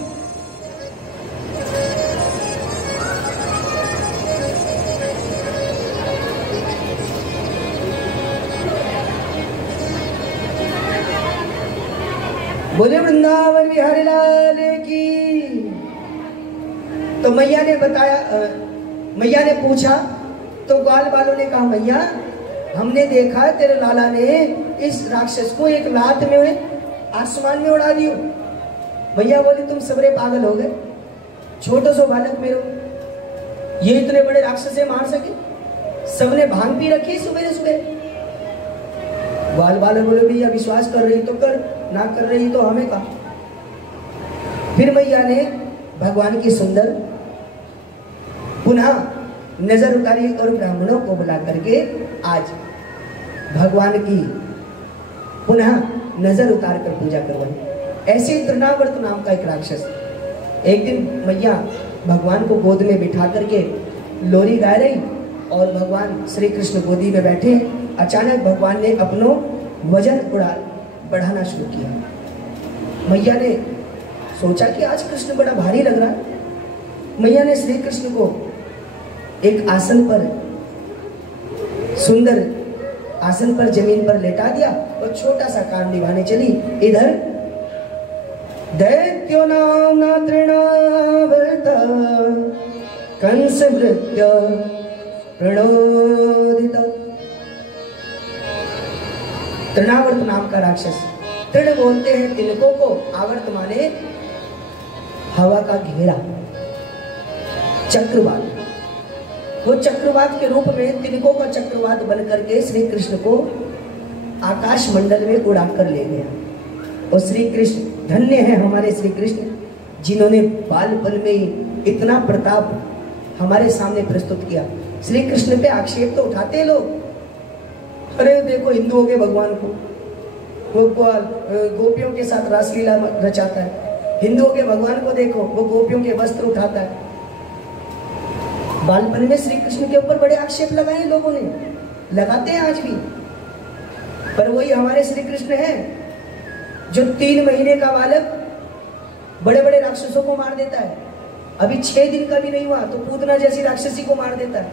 बोले वृंदावन बिहारी लाल की। तो मैया ने बताया, मैया ने पूछा तो ग्वाल बालों ने कहा मैया हमने देखा तेरे लाला ने इस राक्षस को एक लात में आसमान में उड़ा दियो। मैया बोली तुम सबरे पागल हो गए, छोटो सो बालक मेरो ये इतने बड़े राक्षस से मार सके, सबने भांग पी रखी सुबह सुबह। ग्वाल बालक बोले भैया विश्वास कर रही तो कर, ना कर रही तो हमें कहा। फिर मैया ने भगवान की सुंदर पुनः नजर उतारी और ब्राह्मणों को बुला करके आज भगवान की पुनः नजर उतार कर पूजा करवाई। ऐसे तृणावर्त नाम का एक राक्षस एक दिन मैया भगवान को गोद में बिठा करके लोरी गा रही और भगवान श्री कृष्ण गोदी में बैठे। अचानक भगवान ने अपनो वजन बढ़ाना शुरू किया। मैया ने सोचा कि आज कृष्ण बड़ा भारी लग रहा है। मैया ने श्री कृष्ण को एक आसन पर, सुंदर आसन पर जमीन पर लेटा दिया और छोटा सा काम निभाने चली। इधर दैत्यो नाम तृणावर्त कंस भृत्य प्रणोदित। तृणावर्त नाम का राक्षस, तृण बोलते हैं तिनकों को, आवर्त माने हवा का घेरा, चक्रवात। वो चक्रवात के रूप में तिनकों का चक्रवात बन करके श्री कृष्ण को आकाश मंडल में उड़ा कर ले गया। और श्री कृष्ण धन्य है हमारे श्री कृष्ण जिन्होंने बालपन में इतना प्रताप हमारे सामने प्रस्तुत किया। श्री कृष्ण पे आक्षेप तो उठाते हैं लोग, अरे देखो हिंदुओं के भगवान को, वो गोपियों के साथ रासलीला रचाता है। हिंदुओं के भगवान को देखो, वो गोपियों के वस्त्र उठाता है। बालपन में श्री कृष्ण के ऊपर बड़े आक्षेप लगाए लोगों ने, लगाते हैं आज भी। पर वही हमारे श्री कृष्ण है जो 3 महीने का बालक बड़े बड़े राक्षसों को मार देता है। अभी 6 दिन का भी नहीं हुआ तो पूतना जैसी राक्षसी को मार देता है।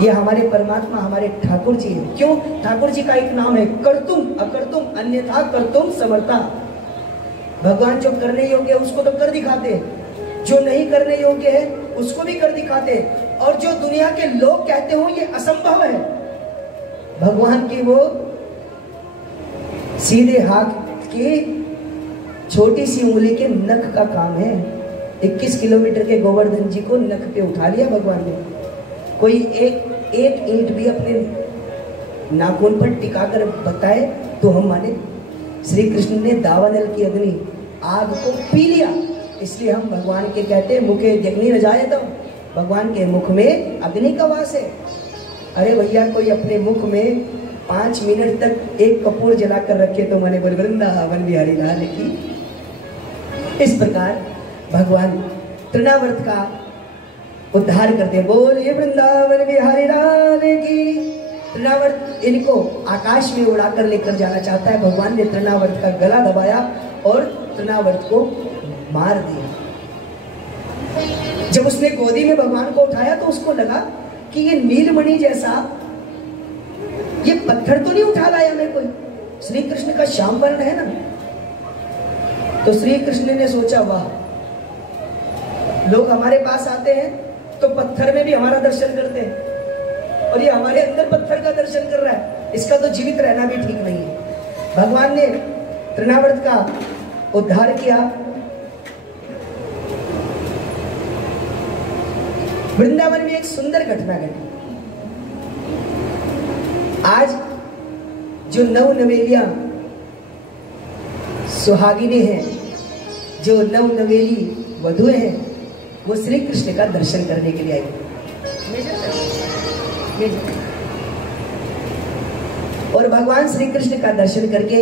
ये हमारे परमात्मा हमारे ठाकुर जी हैं। क्यों? ठाकुर जी का एक नाम है कर्तुम अकर्तुम अन्यथा कर्तुम समर्था। भगवान जो करने योग्य है उसको तो कर दिखाते, जो नहीं करने योग्य है उसको भी कर दिखाते, और जो दुनिया के लोग कहते हो ये असंभव है, भगवान की वो सीधे हाथ की छोटी सी उंगली के नख का काम है। 21 किलोमीटर के गोवर्धन जी को नख पे उठा लिया भगवान ने। कोई एक ईंट भी अपने नाखून पर टिकाकर बताए तो हम माने। श्री कृष्ण ने दावानल की अग्नि आग को पी लिया, इसलिए हम भगवान के कहते हैं मुखे अग्नि न जाए, तो भगवान के मुख में अग्नि का वास है। अरे भैया कोई अपने मुख में 5 मिनट तक एक कपूर जलाकर रखे तो माने बोल वृंदावन बिहारी लाल की। इस प्रकार भगवान तृणावर्त का उद्धार करते, बोलिए वृंदावन बिहारी लाल की। तृणावर्त इनको आकाश में उड़ाकर लेकर जाना चाहता है। भगवान ने तृणावर्त का गला दबाया और तृणावर्त को मार दिया। जब उसने गोदी में भगवान को उठाया तो उसको लगा कि ये नीलमणि जैसा ये पत्थर तो नहीं उठा लाया मैं कोई, श्री कृष्ण का श्याम वर्ण है ना। तो श्री कृष्ण ने सोचा वाह, लोग हमारे पास आते हैं तो पत्थर में भी हमारा दर्शन करते हैं, और ये हमारे अंदर पत्थर का दर्शन कर रहा है, इसका तो जीवित रहना भी ठीक नहीं है। भगवान ने तृणावर्त का उद्धार किया। वृंदावन में एक सुंदर घटना घटी। आज जो नवनवेलियां सुहागिने हैं, जो नवनवेली वधुएं हैं, वो श्री कृष्ण का दर्शन करने के लिए आई। और भगवान श्री कृष्ण का दर्शन करके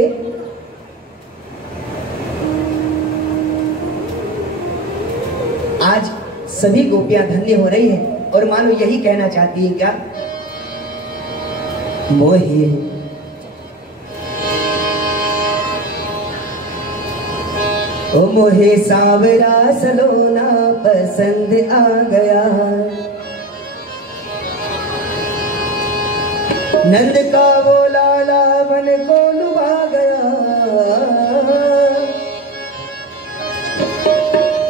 आज सभी गोपियां धन्य हो रही हैं, और मानो यही कहना चाहती हैं क्या, मोहे ओ मोहे सावरा सलोना पसंद आ गया, नंद का वो लाला मन को लुभा गया,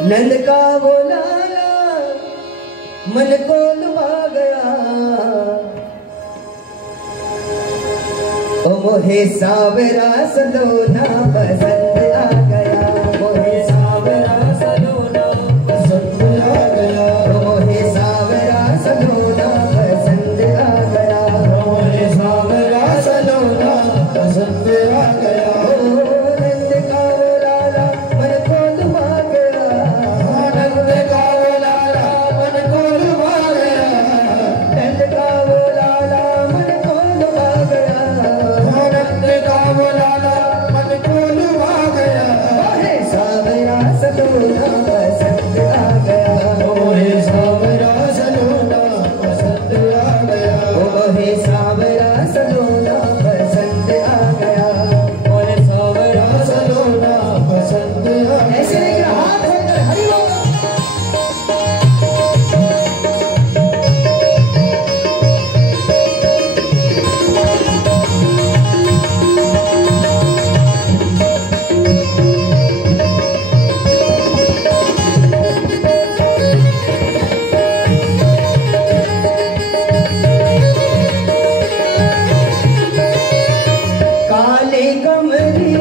नंद का वो लाला मन को लुभा गया, ओ मोहे सावरा सलोना पसंद आ गया, मोहे सावरा सलोना पसंद आ गया, मोहे सावरा सलोना पसंद आ गया, मोहे सावरा सलोना पसंद आ गया, नंद का वो लाला मन को लुभा गया, नंद का वो लाला मन को लुभा गया, नंद का वो लाला मन को लुभा गया, नंद का वो लाला मन को लुभा गया, मोहे सावरा सलोना पसंद आ गया, मोहे सावरा सलोना पसंद आ गया, मोहे सावरा सलोना पसंद आ गया, मोहे सावरा सलोना पसंद आ गया। ऐसे लेकर हाथ होकर हरि बोल। काली कमली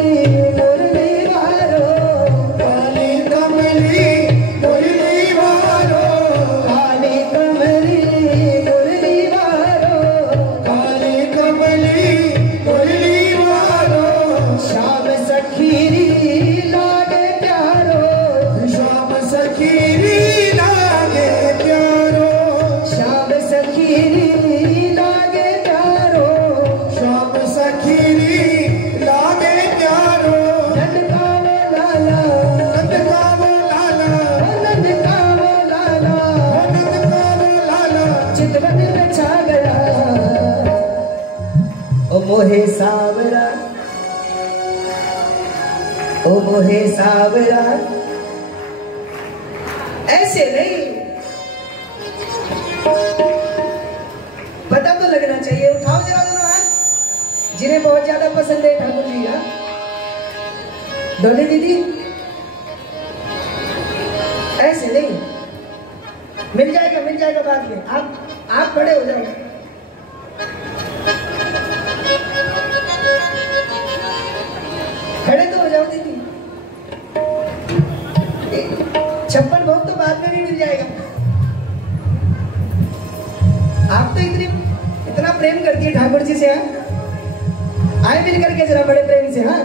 मुरली वारो, काली कमली मुरली वारो, काली कमली मुरली वारो, काली कमली मुरली वारो, श्याम सखीरी लागे प्यारो, श्याम सखीरी लागे प्यारो, श्याम सखीरी लागे प्यारो, श्याम सखीरी लागे प्यारो, नंद का वो लाला, नंद का वो लाला, नंद का वो लाला, नंद का वो लाला चितवन में छा गया, ओ मोहे सावरा, ओ मोहे सावरा। ऐसे नहीं, पता तो लगना चाहिए। उठाओ जरा दोनों हाथ जिन्हें बहुत ज्यादा पसंद है ठाकुर जी का। डोली दीदी ऐसे नहीं, मिल जाएगा बाद में। आप खड़े हो जाओ। खड़े तो हो जाओ दीदी। 56 भोग तो बाद में भी मिल जाएगा। आप तो इतना प्रेम करती है ठाकुर जी से। हाँ आए मिल करके जरा बड़े प्रेम से। हाँ